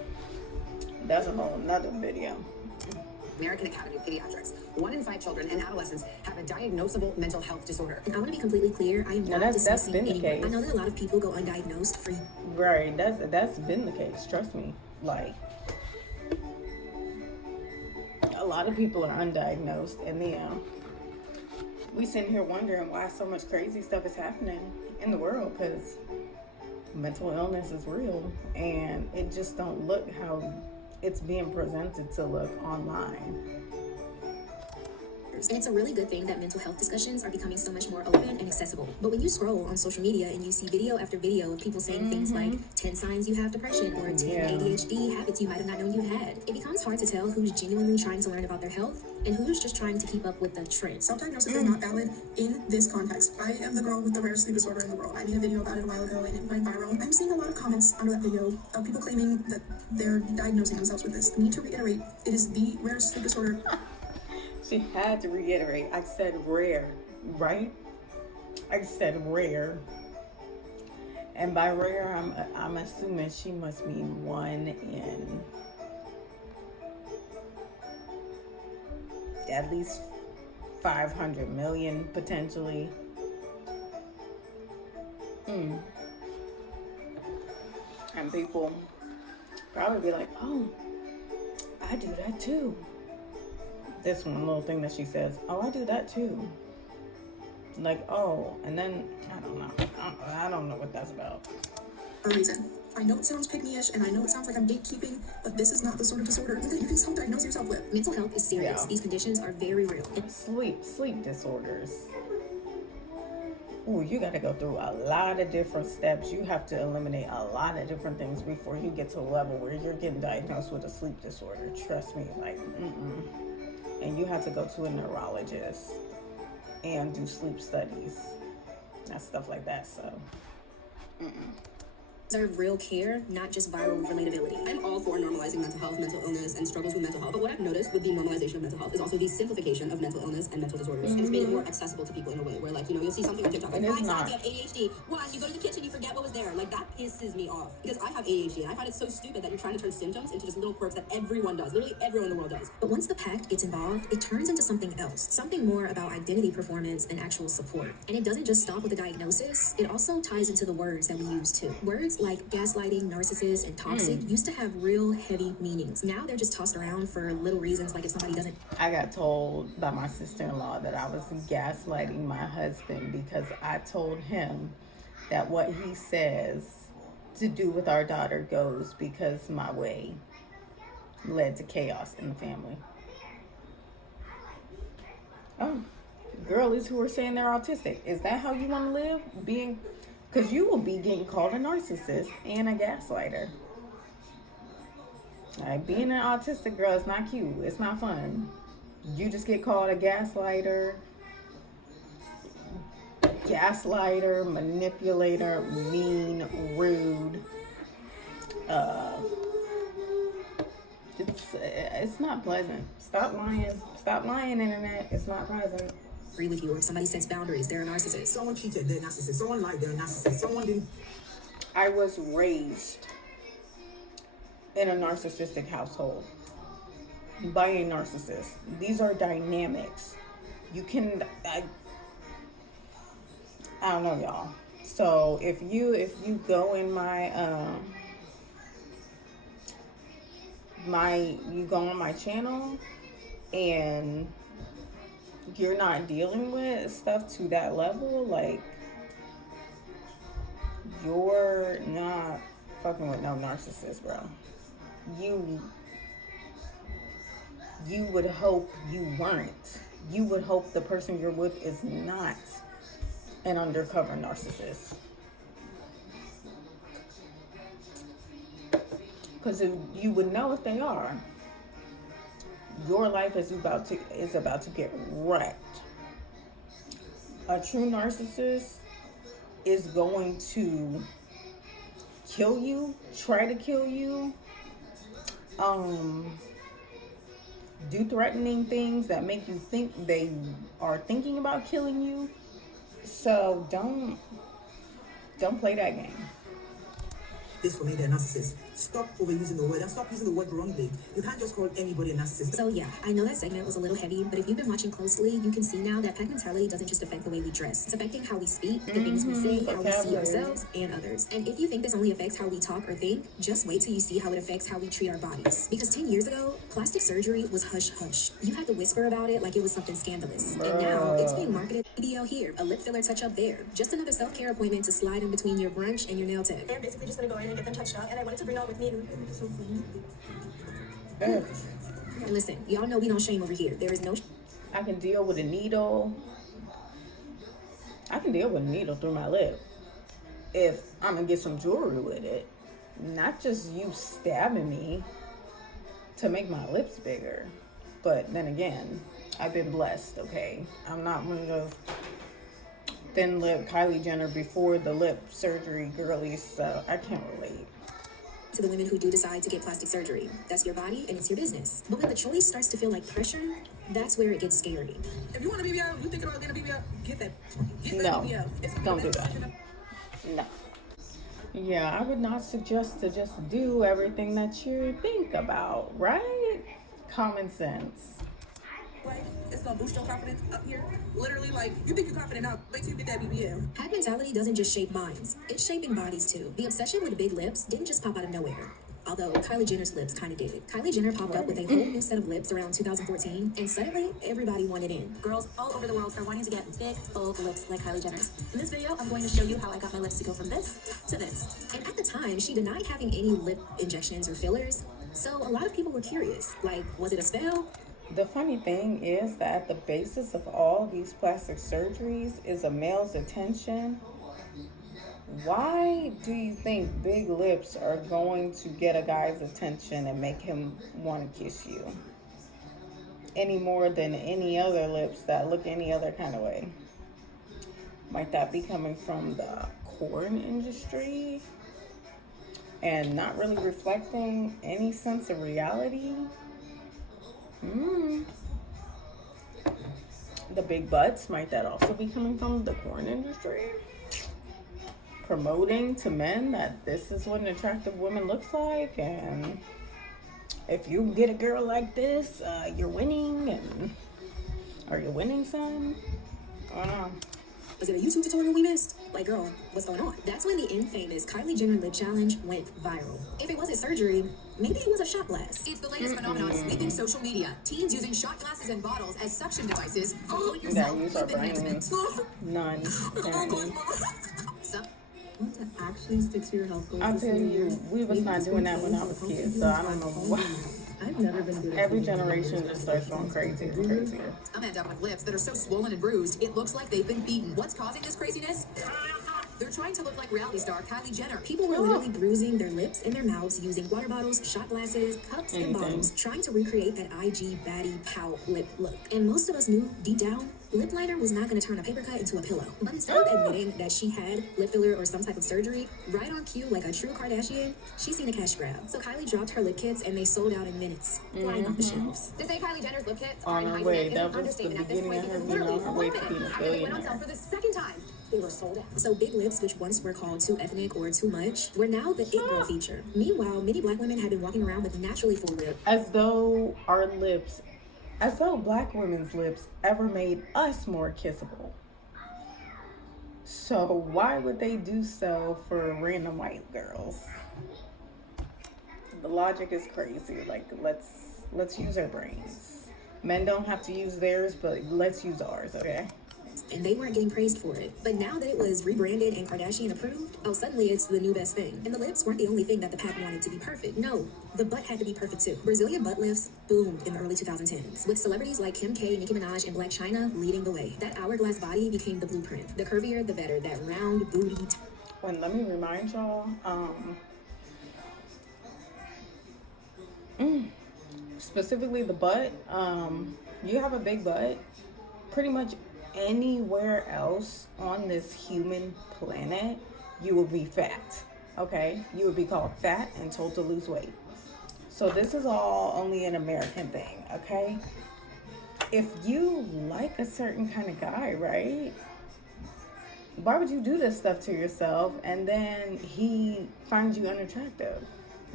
nother video. American Academy of Pediatrics. 1 in 5 children and adolescents have a diagnosable mental health disorder. And I want to be completely clear, I am not dismissing been the anyone. case. I know that a lot of people go undiagnosed for... Right, that's been the case, trust me. Like, a lot of people are undiagnosed, and we sitting here wondering why so much crazy stuff is happening in the world, because mental illness is real, and it just don't look how it's being presented to look online. others. And it's a really good thing that mental health discussions are becoming so much more open and accessible. But when you scroll on social media and you see video after video of people saying things like 10 signs you have depression or 10 ADHD habits you might have not known you had, it becomes hard to tell who's genuinely trying to learn about their health and who's just trying to keep up with the trend. Self-diagnosis is not valid in this context. I am the girl with the rarest sleep disorder in the world. I made a video about it a while ago and it went viral. I'm seeing a lot of comments under that video of people claiming that they're diagnosing themselves with this. I need to reiterate, it is the rarest sleep disorder. She had to reiterate. I said rare, right? I said rare. And by rare, I'm assuming she must mean 1 in at least 500 million, potentially. And people probably be like, oh, I do that too. This one little thing that she says, oh, I do that too. Like, oh, and then, I don't know. I don't know what that's about. For a reason. I know it sounds pick-me-ish and I know it sounds like I'm gatekeeping, but this is not the sort of disorder that you can self-diagnose yourself with. Mental health is serious. Yeah. These conditions are very real. Sleep disorders. Ooh, you got to go through a lot of different steps. You have to eliminate a lot of different things before you get to a level where you're getting diagnosed with a sleep disorder. Trust me, like, And you have to go to a neurologist and do sleep studies and stuff like that, so. Deserve real care, not just viral relatability. I'm all for normalizing mental health, mental illness, and struggles with mental health. But what I've noticed with the normalization of mental health is also the simplification of mental illness and mental disorders. And it's made it more accessible to people in a way where, like, you know, you'll see something on TikTok like, It is 5 not. signs you have ADHD. 1, you go to the kitchen, you forget what was there. Like, that pisses me off. Because I have ADHD, and I find it so stupid that you're trying to turn symptoms into just little quirks that everyone does. Literally everyone in the world does. But once the pact gets involved, it turns into something else. Something more about identity performance and actual support. And it doesn't just stop with the diagnosis, it also ties into the words that we use too. Words like gaslighting, narcissist, and toxic used to have real heavy meanings. Now they're just tossed around for little reasons, like if somebody doesn't. I got told by my sister-in-law that I was gaslighting my husband because I told him that what he says to do with our daughter goes because my way led to chaos in the family. Oh, girlies who are saying they're autistic. Is that how you want to live? Because you will be getting called a narcissist and a gaslighter. Like, being an autistic girl is not cute. It's not fun. You just get called a gaslighter, manipulator, mean, rude. It's not pleasant. Stop lying. Stop lying, internet. It's not pleasant. Agree with you, or if somebody sets boundaries, they're a narcissist. Someone cheated, they're a narcissist. Someone lied, they're a narcissist. Someone didn't. I was raised in a narcissistic household by a narcissist. These are dynamics. You can, I don't know, y'all. So if you go in you go on my channel and you're not dealing with stuff to that level, like, you're not fucking with no narcissist, bro. You would hope you weren't. You would hope the person you're with is not an undercover narcissist. Because you would know if they are. Your life is about to get wrecked. A true narcissist is going to kill you, try to kill you, do threatening things that make you think they are thinking about killing you. So don't play that game. This for me, they're a narcissist. Stop overusing the word and stop using the word wrongly. You can't just call anybody a narcissist. So yeah, I know that segment was a little heavy, but if you've been watching closely, you can see now that pack mentality doesn't just affect the way we dress. It's affecting how we speak, the things we say, how we see ourselves and others. And if you think this only affects how we talk or think, just wait till you see how it affects how we treat our bodies. Because 10 years ago, plastic surgery was hush-hush. You had to whisper about it like it was something scandalous. And now it's being marketed, BBL here, a lip filler touch-up there. Just another self-care appointment to slide in between your brunch and your nail tech. They're basically just gonna go in and get them touched up, and I wanted to bring out with me. And listen, y'all know we don't shame over here. There is no I can deal with a needle. I can deal with a needle through my lip if I'm gonna get some jewelry with it. Not just you stabbing me to make my lips bigger. But then again, I've been blessed, okay? I'm not one of those thin lip Kylie Jenner before the lip surgery girlies, so I can't relate. To the women who do decide to get plastic surgery. That's your body and it's your business. But when the choice starts to feel like pressure, that's where it gets scary. If you want a BBL, you thinking about getting a BBL, get that. Get that No, BBL. It's don't do that. No. Yeah, I would not suggest to just do everything that you think about, right? Common sense. Like, it's gonna boost your confidence up here. Literally, like, you think you're confident now, wait till you get that BBL. Hag mentality doesn't just shape minds, it's shaping bodies too. The obsession with big lips didn't just pop out of nowhere. Although Kylie Jenner's lips kind of did. Kylie Jenner popped up with a whole new set of lips around 2014, and suddenly everybody wanted in. Girls all over the world are wanting to get big, full lips like Kylie Jenner's. In this video, I'm going to show you how I got my lips to go from this to this. And at the time, she denied having any lip injections or fillers, so a lot of people were curious. Like, was it a spell? The funny thing is that at the basis of all these plastic surgeries is a male's attention. Why do you think big lips are going to get a guy's attention and make him want to kiss you? Any more than any other lips that look any other kind of way? Might that be coming from the corn industry and not really reflecting any sense of reality? The big butts, might that also be coming from the corn industry? Promoting to men that this is what an attractive woman looks like, and if you get a girl like this, you're winning. And are you winning, son? I don't know. Was it a YouTube tutorial we missed? Like, girl, what's going on? That's when the infamous Kylie Jenner lip challenge went viral. If it wasn't surgery, maybe it was a shot blast. It's the latest phenomenon sweeping social media. Teens using shot glasses and bottles as suction devices for doing We gotta yourself use our lip enhancements. brains. None. Apparently. Some Want to actually stick to your health goals? I'll tell you, we was not doing that when I was kids, so I don't know why. I've never been good at Every generation just starts going crazier and crazier. some end up with lips that are so swollen and bruised, it looks like they've been beaten. What's causing this craziness? They're trying to look like reality star Kylie Jenner. People were literally bruising their lips and their mouths using water bottles, shot glasses, cups, and Anything. bottles, trying to recreate that IG baddie pout lip look. And most of us knew deep down, lip liner was not going to turn a paper cut into a pillow. But instead of admitting that she had lip filler or some type of surgery, right on cue like a true Kardashian, she seen a cash grab. So Kylie dropped her lip kits and they sold out in minutes, flying off the shelves. To say Kylie Jenner's lip kits On are her in way, high that demand was is an the understatement at this beginning point of her because being literally on her way to one being a minute after they went on billionaire. sale for the second time, they were sold out. So big lips, which once were called too ethnic or too much, were now the it girl feature. Meanwhile, many black women had been walking around with naturally full lips. As though black women's lips ever made us more kissable. So why would they do so for random white girls? The logic is crazy. Like, let's use our brains. Men don't have to use theirs, but let's use ours, okay? And they weren't getting praised for it. But now that it was rebranded and Kardashian approved, oh, suddenly it's the new best thing. And the lips weren't the only thing that the pack wanted to be perfect. No, the butt had to be perfect too. Brazilian butt lifts boomed in the early 2010s, with celebrities like Kim K, Nicki Minaj, and Blac Chyna leading the way. That hourglass body became the blueprint. The curvier, the better. That round booty. And let me remind y'all, specifically the butt, you have a big butt, pretty much anywhere else on this human planet, you will be fat, okay? You would be called fat and told to lose weight. So this is all only an American thing, okay? If you like a certain kind of guy, right? Why would you do this stuff to yourself and then he finds you unattractive?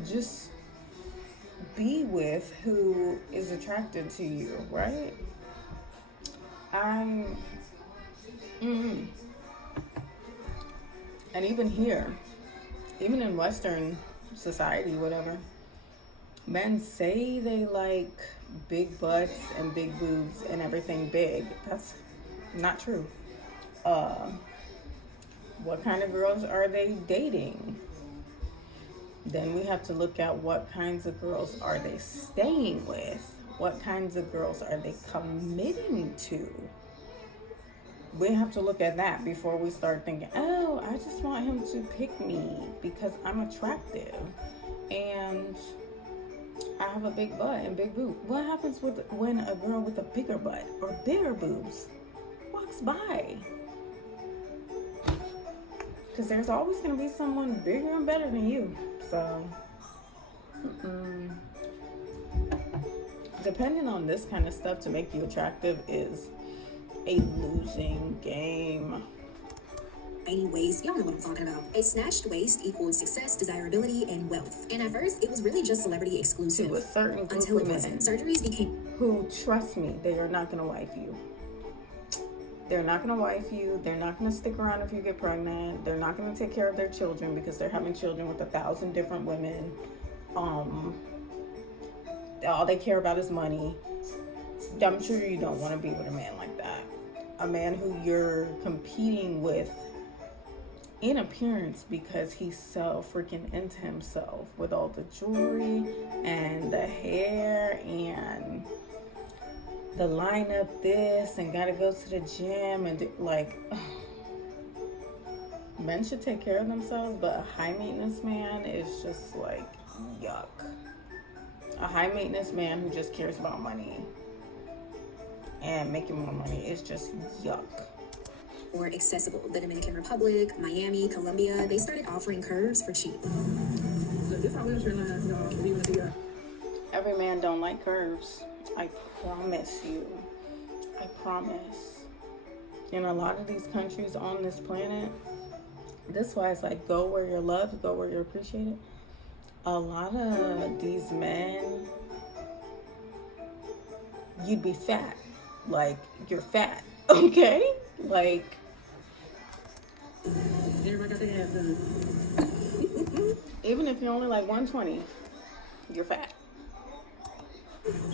Just be with who is attracted to you, right? And even here, even in Western society, whatever, men say they like big butts and big boobs and everything big. That's not true. What kind of girls are they dating? Then we have to look at what kinds of girls are they staying with, What kinds of girls are they committing to? We have to look at that before we start thinking, oh, I just want him to pick me because I'm attractive and I have a big butt and big boob. What happens when a girl with a bigger butt or bigger boobs walks by? Because there's always going to be someone bigger and better than you. So, depending on this kind of stuff to make you attractive is a losing game. Any waist, y'all know what I'm talking about. A snatched waist equals success, desirability, and wealth. And at first, it was really just celebrity exclusive. To a certain group until of it men wasn't. Surgeries became who, trust me, they are not going to wife you. They're not going to wife you. They're not going to stick around if you get pregnant. They're not going to take care of their children because they're having children with 1,000 different women. All they care about is money. I'm sure you don't want to be with a man like that. A man who you're competing with in appearance because he's so freaking into himself with all the jewelry and the hair and the lineup this and gotta go to the gym and men should take care of themselves, but a high maintenance man is just like yuck. A high maintenance man who just cares about money and making more money is just yuck. Or accessible. The Dominican Republic, Miami, Colombia, they started offering curves for cheap. Every man don't like curves. I promise you. I promise. In a lot of these countries on this planet, this is why it's like go where you're loved, go where you're appreciated. A lot of these men, you'd be fat. Like, you're fat. Okay? Like, even if you're only like 120, you're fat.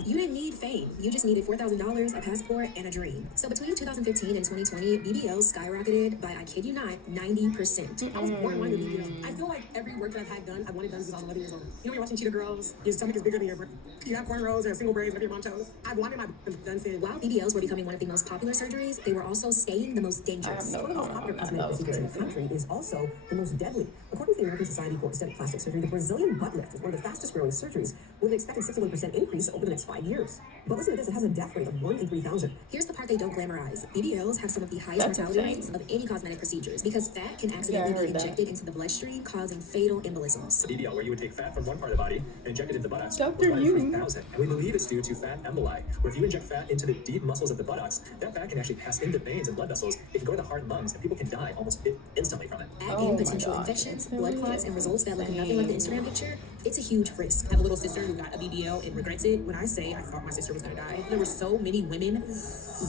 You didn't need fame. You just needed $4,000, a passport, and a dream. So between 2015 and 2020, BBLs skyrocketed by, I kid you not, 90%. I was born wanting to BBL. I feel like every work that I've had done, I wanted done since I was 11 years old. You know when you're watching Cheetah Girls, your stomach is bigger than your brain. You have cornrows and single braids, whatever your mom chose. I wanted my done since. While BBLs were becoming one of the most popular surgeries, they were also staying the most dangerous. I have no One of the most popular cosmetic procedures in the country is also the most deadly. According to the American Society for Aesthetic Plastic Surgery, the Brazilian butt lift is one of the fastest growing surgeries, with an expected 61% increase over the next 5 years. But listen to this, it has a death rate of 1 in 3,000. Here's the part they don't glamorize. BBLs have some of the highest That's mortality insane. rates of any cosmetic procedures because fat can accidentally be injected into the bloodstream, causing fatal embolisms. The BBL, where you would take fat from one part of the body and inject it into the buttocks, Dr. was Yu. 3,000. And we believe it's due to fat emboli, where if you inject fat into the deep muscles of the buttocks, that fat can actually pass into veins and blood vessels. It can go to the heart and lungs, and people can die almost instantly from it. Add Oh in my potential gosh. infections, blood clots, and results that look nothing like the Instagram picture. It's a huge risk. I have a little sister who got a BBL and regrets it. When I say I thought my sister was gonna die, there were so many women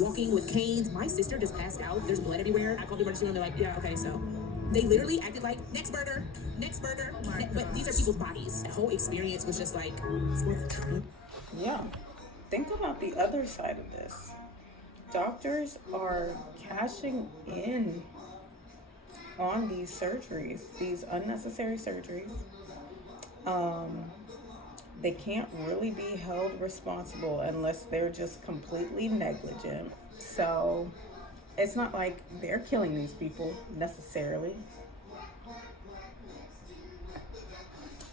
walking with canes. My sister just passed out. There's blood everywhere. I called the emergency room. They're like, yeah, okay, so. They literally acted like, next burger. But these are people's bodies. The whole experience was just like, Yeah. Think about the other side of this. Doctors are cashing in on these surgeries, these unnecessary surgeries. They can't really be held responsible unless they're just completely negligent. So it's not like they're killing these people necessarily.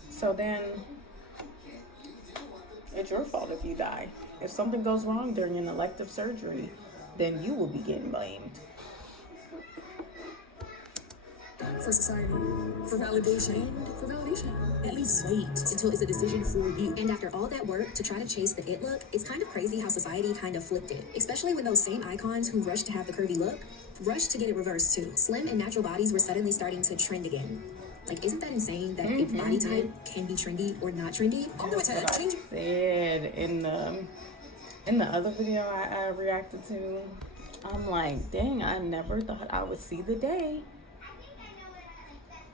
So then it's your fault if you die. If something goes wrong during an elective surgery, then you will be getting blamed. For society, for validation. At least wait until it's a decision for you. And after all that work to try to chase the it look, it's kind of crazy how society kind of flipped it. Especially when those same icons who rushed to have the curvy look, rushed to get it reversed too. Slim and natural bodies were suddenly starting to trend again. Like, isn't that insane that a body type can be trendy or not trendy? That's what I said in the other video I reacted to. I'm like, dang, I never thought I would see the day.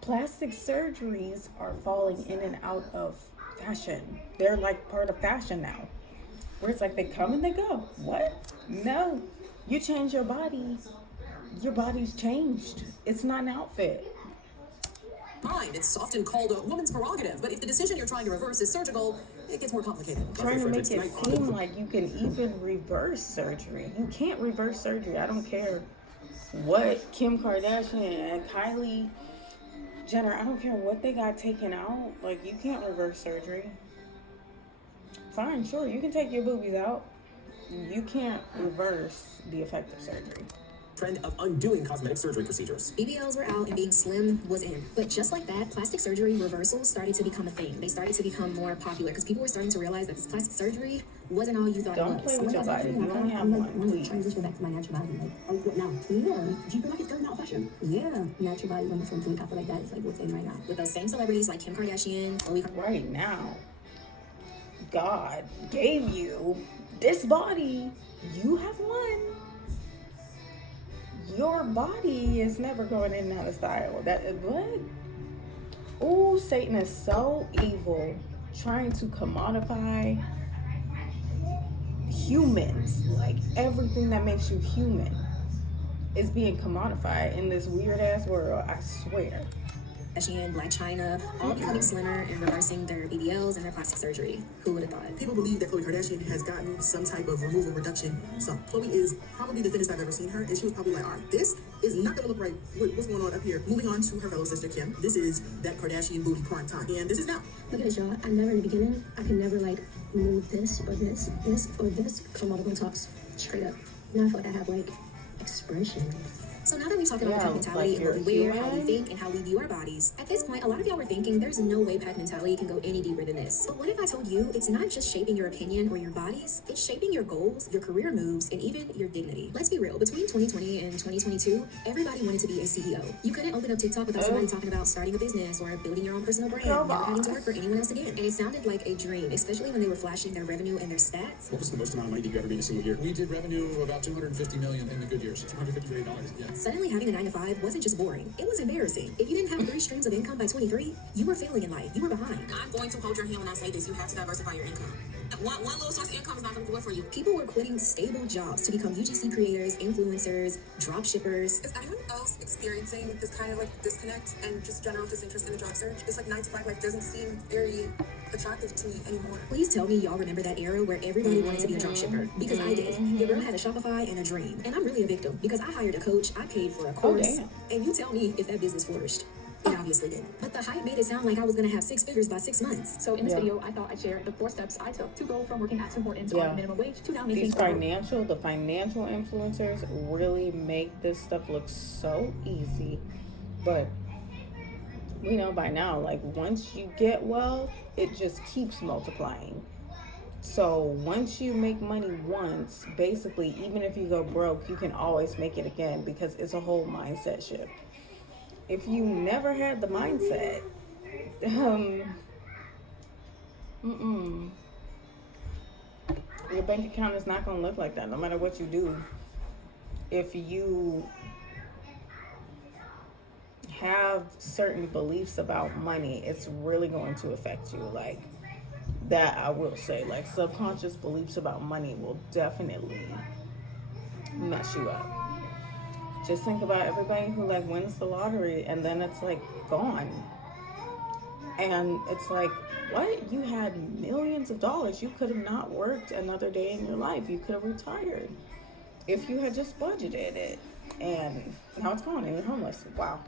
Plastic surgeries are falling in and out of fashion. They're like part of fashion now. Where it's like they come and they go. What? No. You change your body. Your body's changed. It's not an outfit. Fine, it's often called a woman's prerogative, but if the decision you're trying to reverse is surgical, it gets more complicated. Trying to make it seem like you can even reverse surgery. You can't reverse surgery. I don't care what Kim Kardashian and Kylie Jenner, I don't care what they got taken out. Like, you can't reverse surgery. Fine, sure, you can take your boobies out. You can't reverse the effect of surgery. Trend of undoing cosmetic surgery procedures. BBLs were out and being slim was in. But just like that, plastic surgery reversals started to become a thing. They started to become more popular because people were starting to realize that this plastic surgery wasn't all you thought Don't it was. play with your body. You only have one, please. Transition back to my natural body. Like, oh, what now? Yeah. Do you feel like it's going out of fashion? Yeah. Natural body when it's from tweet. I feel like that is like what's in right now. With those same celebrities like Kim Kardashian, Right now, God gave you this body. You have one. Your body is never going in and out of style. What? Oh, Satan is so evil, trying to commodify humans. Like, everything that makes you human is being commodified in this weird ass world, I swear. Kardashian, Black China, all becoming slimmer and reversing their BBLs and their plastic surgery. Who would have thought? People believe that Khloe Kardashian has gotten some type of removal reduction. So Khloe is probably the thinnest I've ever seen her, and she was probably like, all right, this is not gonna look right. What's going on up here? Moving on to her fellow sister Kim. This is that Kardashian booty prime time, and this is now. Look at this, y'all. I never in the beginning, I could never like move this or this or this from all the talks straight up. Now I feel like I have like expression. So now that we talked about pack mentality and what we wear, how we think, and how we view our bodies, at this point, a lot of y'all were thinking there's no way pack mentality can go any deeper than this. But what if I told you it's not just shaping your opinion or your bodies, it's shaping your goals, your career moves, and even your dignity. Let's be real, between 2020 and 2022, everybody wanted to be a CEO. You couldn't open up TikTok without somebody talking about starting a business or building your own personal brand, never having to work for anyone else again. And it sounded like a dream, especially when they were flashing their revenue and their stats. What was the most amount of money did you ever make in a single year? We did revenue of about $250 million in the good years. $250 million. Yeah. Suddenly having a 9 to 5 wasn't just boring, it was embarrassing. If you didn't have 3 streams of income by 23, you were failing in life. You were behind. I'm going to hold your hand when I say this. You have to diversify your income. One little source of income is not going to do it for you. People were quitting stable jobs to become UGC creators, influencers, drop shippers. Is anyone else experiencing this kind of like disconnect and just general disinterest in the job search? It's like 9 to 5 life doesn't seem very attractive to me anymore. Please tell me y'all remember that era where everybody wanted to be a drop shipper, because I did. Your girl had a Shopify and a dream, and I'm really a victim because I hired a coach, I paid for a course, and you tell me if that business flourished. It obviously did. But the hype made it sound like I was gonna have 6 figures by 6 months. So in this video, I thought I'd share the 4 steps I took to go from working at Tim Hortons on minimum wage to now making the financial influencers really make this stuff look so easy. But we know by now, like, once you get wealth, it just keeps multiplying. So once you make money once, basically, even if you go broke, you can always make it again, because it's a whole mindset shift. If you never had the mindset, your bank account is not going to look like that, no matter what you do. If you have certain beliefs about money, it's really going to affect you. Like, that I will say, like, subconscious beliefs about money will definitely mess you up. Just think about everybody who like wins the lottery and then it's like gone. And it's like, what? You had millions of dollars. You could have not worked another day in your life. You could have retired if you had just budgeted it. And now it's gone and you're homeless. Wow.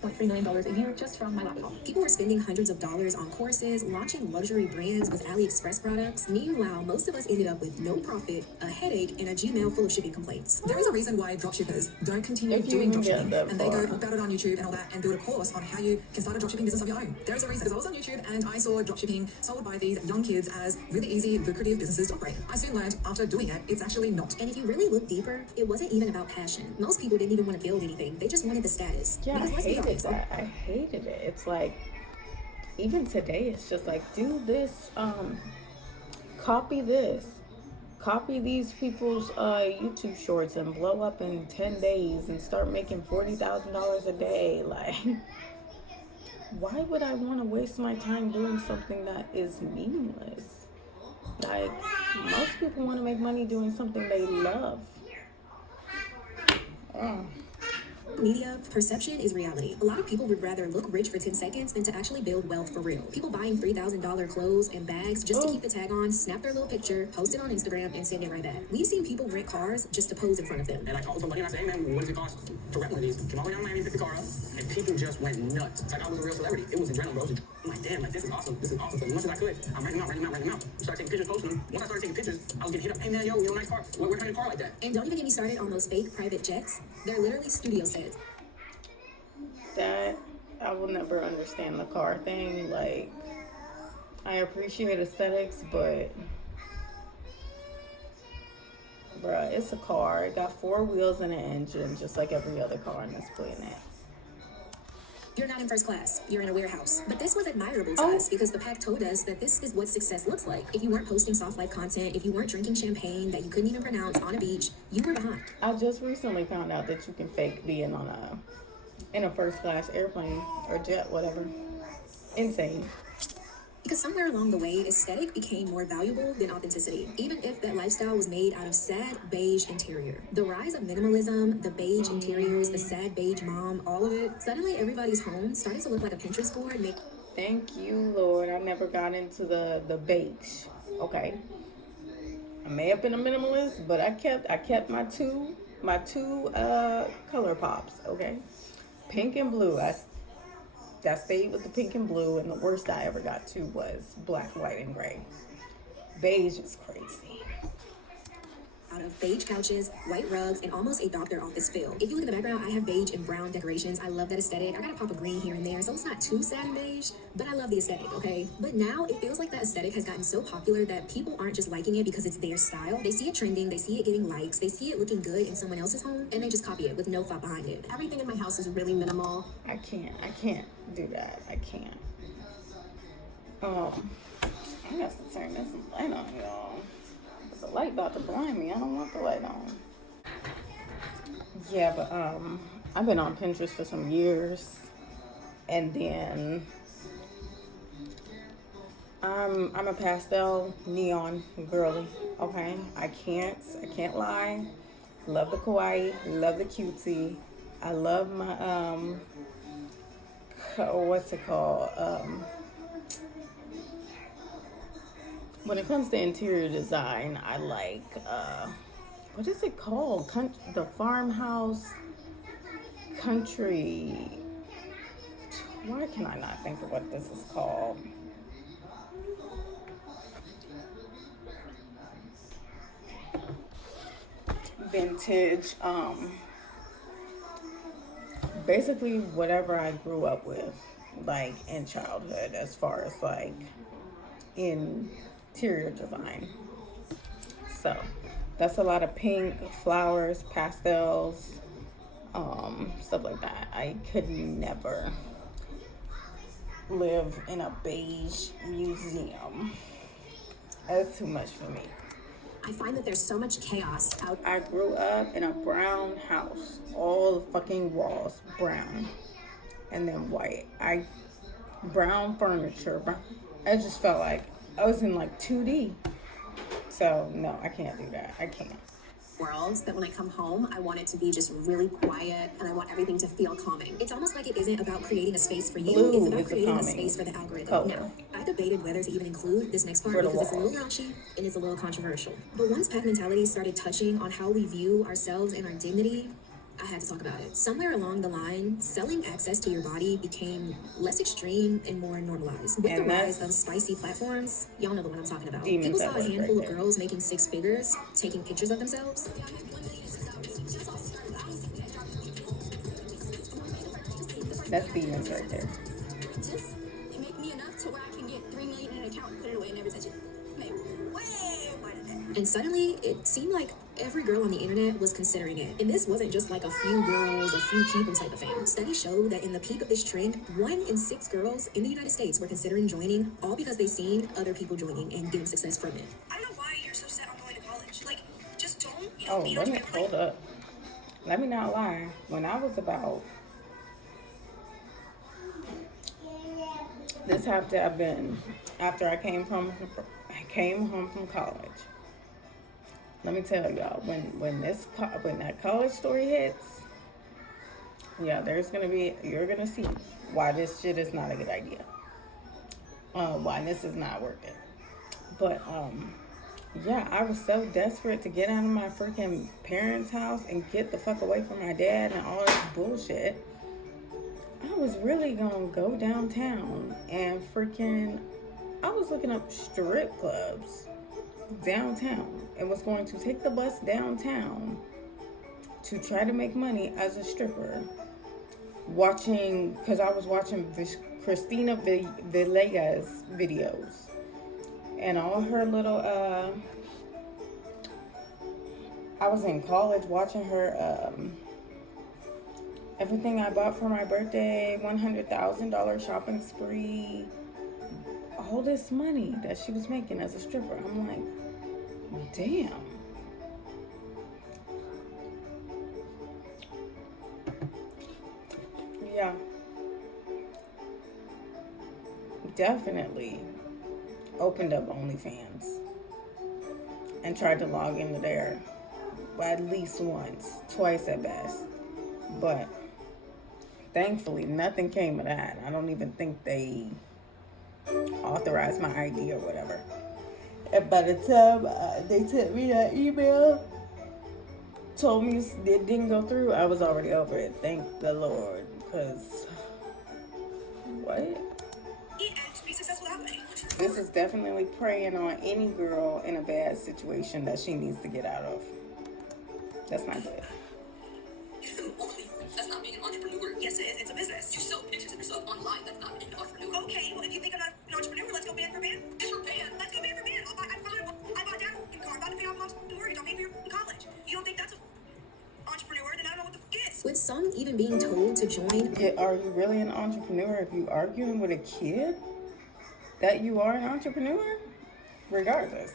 $0.3 million a year just from my laptop. People were spending hundreds of dollars on courses, launching luxury brands with AliExpress products. Meanwhile, most of us ended up with no profit, a headache, and a Gmail full of shipping complaints. There is a reason why dropshippers don't continue doing dropshipping, and they go about it on YouTube and all that and build a course on how you can start a dropshipping business of your own. There is a reason, because I was on YouTube and I saw dropshipping sold by these young kids as really easy, lucrative businesses to operate. I soon learned after doing it, it's actually not. And if you really look deeper, it wasn't even about passion. Most people didn't even want to build anything. They just wanted the status. Yeah, I hated that. I hated it. It's like, even today, it's just like, do this, copy this, copy these people's YouTube shorts and blow up in 10 days and start making $40,000 a day. Like, why would I want to waste my time doing something that is meaningless? Like, most people want to make money doing something they love. Media, perception is reality. A lot of people would rather look rich for 10 seconds than to actually build wealth for real. People buying $3,000 clothes and bags just to keep the tag on, snap their little picture, post it on Instagram, and send it right back. We've seen people rent cars just to pose in front of them. And I talked to somebody and I said, hey man, what does it cost to rent one of these? Came all the way down to Miami, picked the car up, and people just went nuts. It's like I was a real celebrity. It was adrenaline, bro. I'm like, damn, like this is awesome. This is awesome. So as much as I could, I'm renting them out. Started taking pictures, posting them. Once I started taking pictures, I was getting hit up. Hey man, yo, nice car. Where can I get a car like that? And don't even get me started on those fake private jets. They're literally studio sets. That I will never understand the car thing. Like, I appreciate aesthetics, but bruh, it's a car. It got 4 wheels and an engine, just like every other car on this planet. You're not in first class, you're in a warehouse. But this was admirable to us because the pack told us that this is what success looks like. If you weren't posting soft life content, if you weren't drinking champagne that you couldn't even pronounce on a beach, you were behind. I just recently found out that you can fake being on in a first class airplane or jet, whatever. Insane. Because somewhere along the way, aesthetic became more valuable than authenticity, even if that lifestyle was made out of sad beige interior. The rise of minimalism, the beige interiors, the sad beige mom, all of it, suddenly everybody's home started to look like a Pinterest board. Thank you, Lord. I never got into the beige. Okay. I may have been a minimalist, but I kept my two color pops, okay? Pink and blue. I stayed with the pink and blue, and the worst I ever got to was black, white, and gray. Beige is crazy. Out of beige couches, white rugs, and almost a doctor office feel. If you look at the background, I have beige and brown decorations. I love that aesthetic. I gotta pop a green here and there, so it's not too sad and beige, but I love the aesthetic, okay? But now it feels like that aesthetic has gotten so popular that people aren't just liking it because it's their style. They see it trending, they see it getting likes, they see it looking good in someone else's home, and they just copy it with no thought behind it. Everything in my house is really minimal. I can't do that. I can't. I got to turn this light on, y'all. The light about to blind me. I don't want the light on. Yeah, but I've been on Pinterest for some years, and then I'm a pastel neon girly. Okay, I can't lie. Love the kawaii. Love the cutesy. I love my what's it called? When it comes to interior design, I like, what is it called? The farmhouse country. Why can I not think of what this is called? Vintage, basically whatever I grew up with, like in childhood, as far as like interior design. So that's a lot of pink, flowers, pastels, stuff like that. I could never live in a beige museum. That's too much for me. I find that there's so much chaos out. I grew up in a brown house. All the fucking walls brown, and then white. Brown furniture. I just felt like I was in like 2D. So no, I can't do that. I can't. Worlds that when I come home, I want it to be just really quiet, and I want everything to feel calming. It's almost like it isn't about creating a space for you. Blue it's about creating a calming space for the algorithm. color. Now, I debated whether to even include this next part For the because it's a little walls. raunchy and it's a little controversial. But once pack mentality started touching on how we view ourselves and our dignity, I had to talk about it. Somewhere along the line, selling access to your body became less extreme and more normalized. With And the rise that's of spicy platforms, y'all know the one I'm talking about. demons People at saw a work handful right of there. girls making 6 figures, taking pictures of themselves. That's demons right there. Just make me enough to where I can get $3 million in an account and put it away and never touch it. Make way more than that. And suddenly, it seemed like every girl on the internet was considering it. And this wasn't just like a few girls, a few people type of thing. Studies show that in the peak of this trend, 1 in 6 girls in the United States were considering joining, all because they seen other people joining and getting success from it. I don't know why you're so set on going to college. Like, just don't, Oh, hold up. Let me not lie. When I was about, this have to have been after I came home from college. Let me tell y'all, when that college story hits, Yeah, you're gonna see why this shit is not a good idea. Why this is not working. But, yeah, I was so desperate to get out of my freaking parents' house and get the fuck away from my dad and all this bullshit. I was really gonna go downtown and I was looking up strip clubs downtown and was going to take the bus downtown to try to make money as a stripper. Because I was watching Christina Villegas videos and all her little, I was in college watching her, everything I bought for my birthday, $100,000 shopping spree, all this money that she was making as a stripper. I'm like, damn. Yeah. Definitely opened up OnlyFans and tried to log into there at least once, twice at best. But thankfully, nothing came of that. I don't even think they authorized my ID or whatever. And by the time they sent me that email, told me it didn't go through, I was already over it. Thank the Lord. Because, what? This is definitely preying on any girl in a bad situation that she needs to get out of. That's not good. That's not being an entrepreneur. Yes, it is. It's a business. You sell pictures of yourself online. That's not being an entrepreneur. Okay, well, if you think I'm not an entrepreneur, let's go band for band. Different band. Let's go band for band. I bought down a car. I'm about to pay off mom's mortgage. I'll pay for your college. You don't think that's an entrepreneur? Then I don't know what the fuck is. With some even being told to join. Are you really an entrepreneur if you arguing with a kid that you are an entrepreneur? Regardless.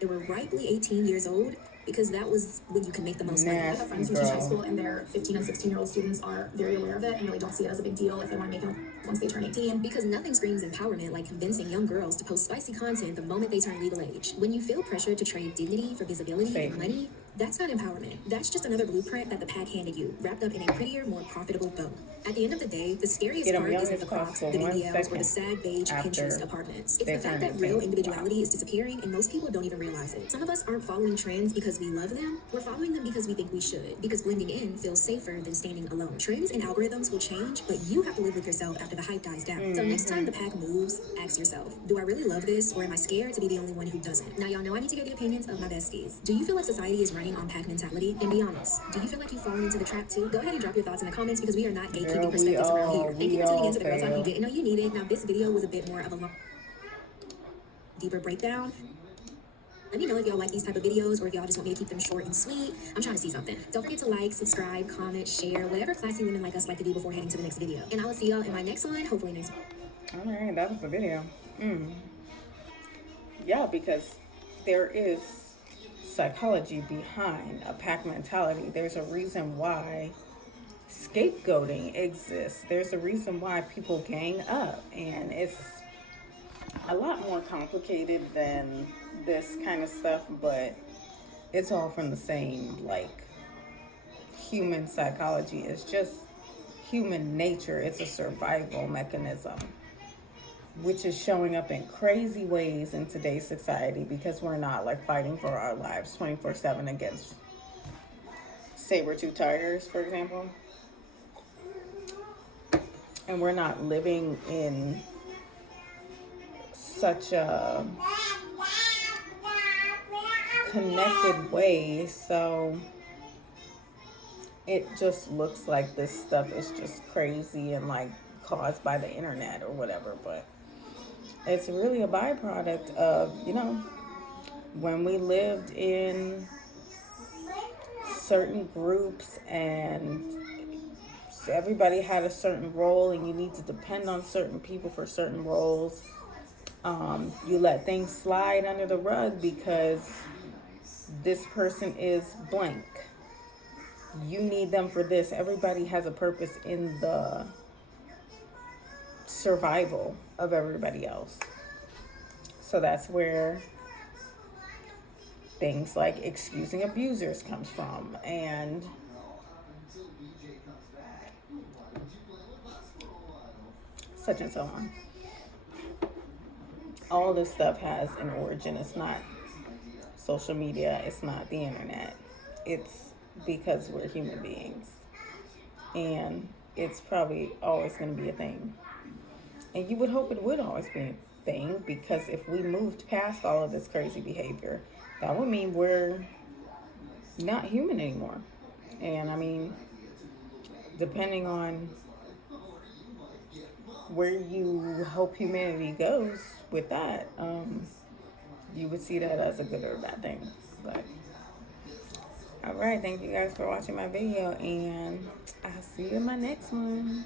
They were rightly 18 years old. Because that was when you can make the most money. I have friends who teach high school and their 15 and 16-year-old students are very aware of it and really don't see it as a big deal if they want to make it once they turn 18. Because nothing screams empowerment like convincing young girls to post spicy content the moment they turn legal age. When you feel pressure to trade dignity for visibility and money, that's not empowerment. That's just another blueprint that the pack handed you, wrapped up in a prettier, more profitable bow. At the end of the day, the scariest part isn't the Crocs, the BBLs, or the sad beige Pinterest apartments. It's the fact that real individuality is disappearing and most people don't even realize it. Some of us aren't following trends because we love them. We're following them because we think we should. Because blending in feels safer than standing alone. Trends and algorithms will change, but you have to live with yourself after the hype dies down. So next time the pack moves, ask yourself, do I really love this, or am I scared to be the only one who doesn't? Now y'all know I need to get the opinions of my besties. Do you feel like society is running on pack mentality? And be honest, do you feel like you've fallen into the trap too? Go ahead and drop your thoughts in the comments because we are not gatekeeping perspectives around here. Thank you for tuning into the Girl Talk you didn't know you needed. Now this video was a bit more of a deeper breakdown. Let me know if y'all like these type of videos or if y'all just want me to keep them short and sweet. I'm trying to see something. Don't forget to like, subscribe, comment, share, whatever classy women like us like to do before heading to the next video. And I will see y'all in my next one, hopefully next one. All right, that was the video. Yeah, because there is psychology behind a pack mentality. There's a reason why scapegoating exists. There's a reason why people gang up, and it's a lot more complicated than this kind of stuff, but it's all from the same, like, human psychology. It's just human nature. It's a survival mechanism, which is showing up in crazy ways in today's society because we're not, like, fighting for our lives 24/7 against saber-tooth tigers, for example. And we're not living in such a connected way, so it just looks like this stuff is just crazy and like caused by the internet or whatever, but it's really a byproduct of, when we lived in certain groups and everybody had a certain role and you need to depend on certain people for certain roles. You let things slide under the rug because this person is blank. You need them for this. Everybody has a purpose in the survival of everybody else. So that's where things like excusing abusers comes from, and such and so on. All this stuff has an origin. It's not social media. It's not the internet. It's because we're human beings. And it's probably always going to be a thing. And you would hope it would always be a thing, because if we moved past all of this crazy behavior, that would mean we're not human anymore. And I mean, depending on where you hope humanity goes with that, you would see that as a good or a bad thing. But all right, thank you guys for watching my video, and I'll see you in my next one.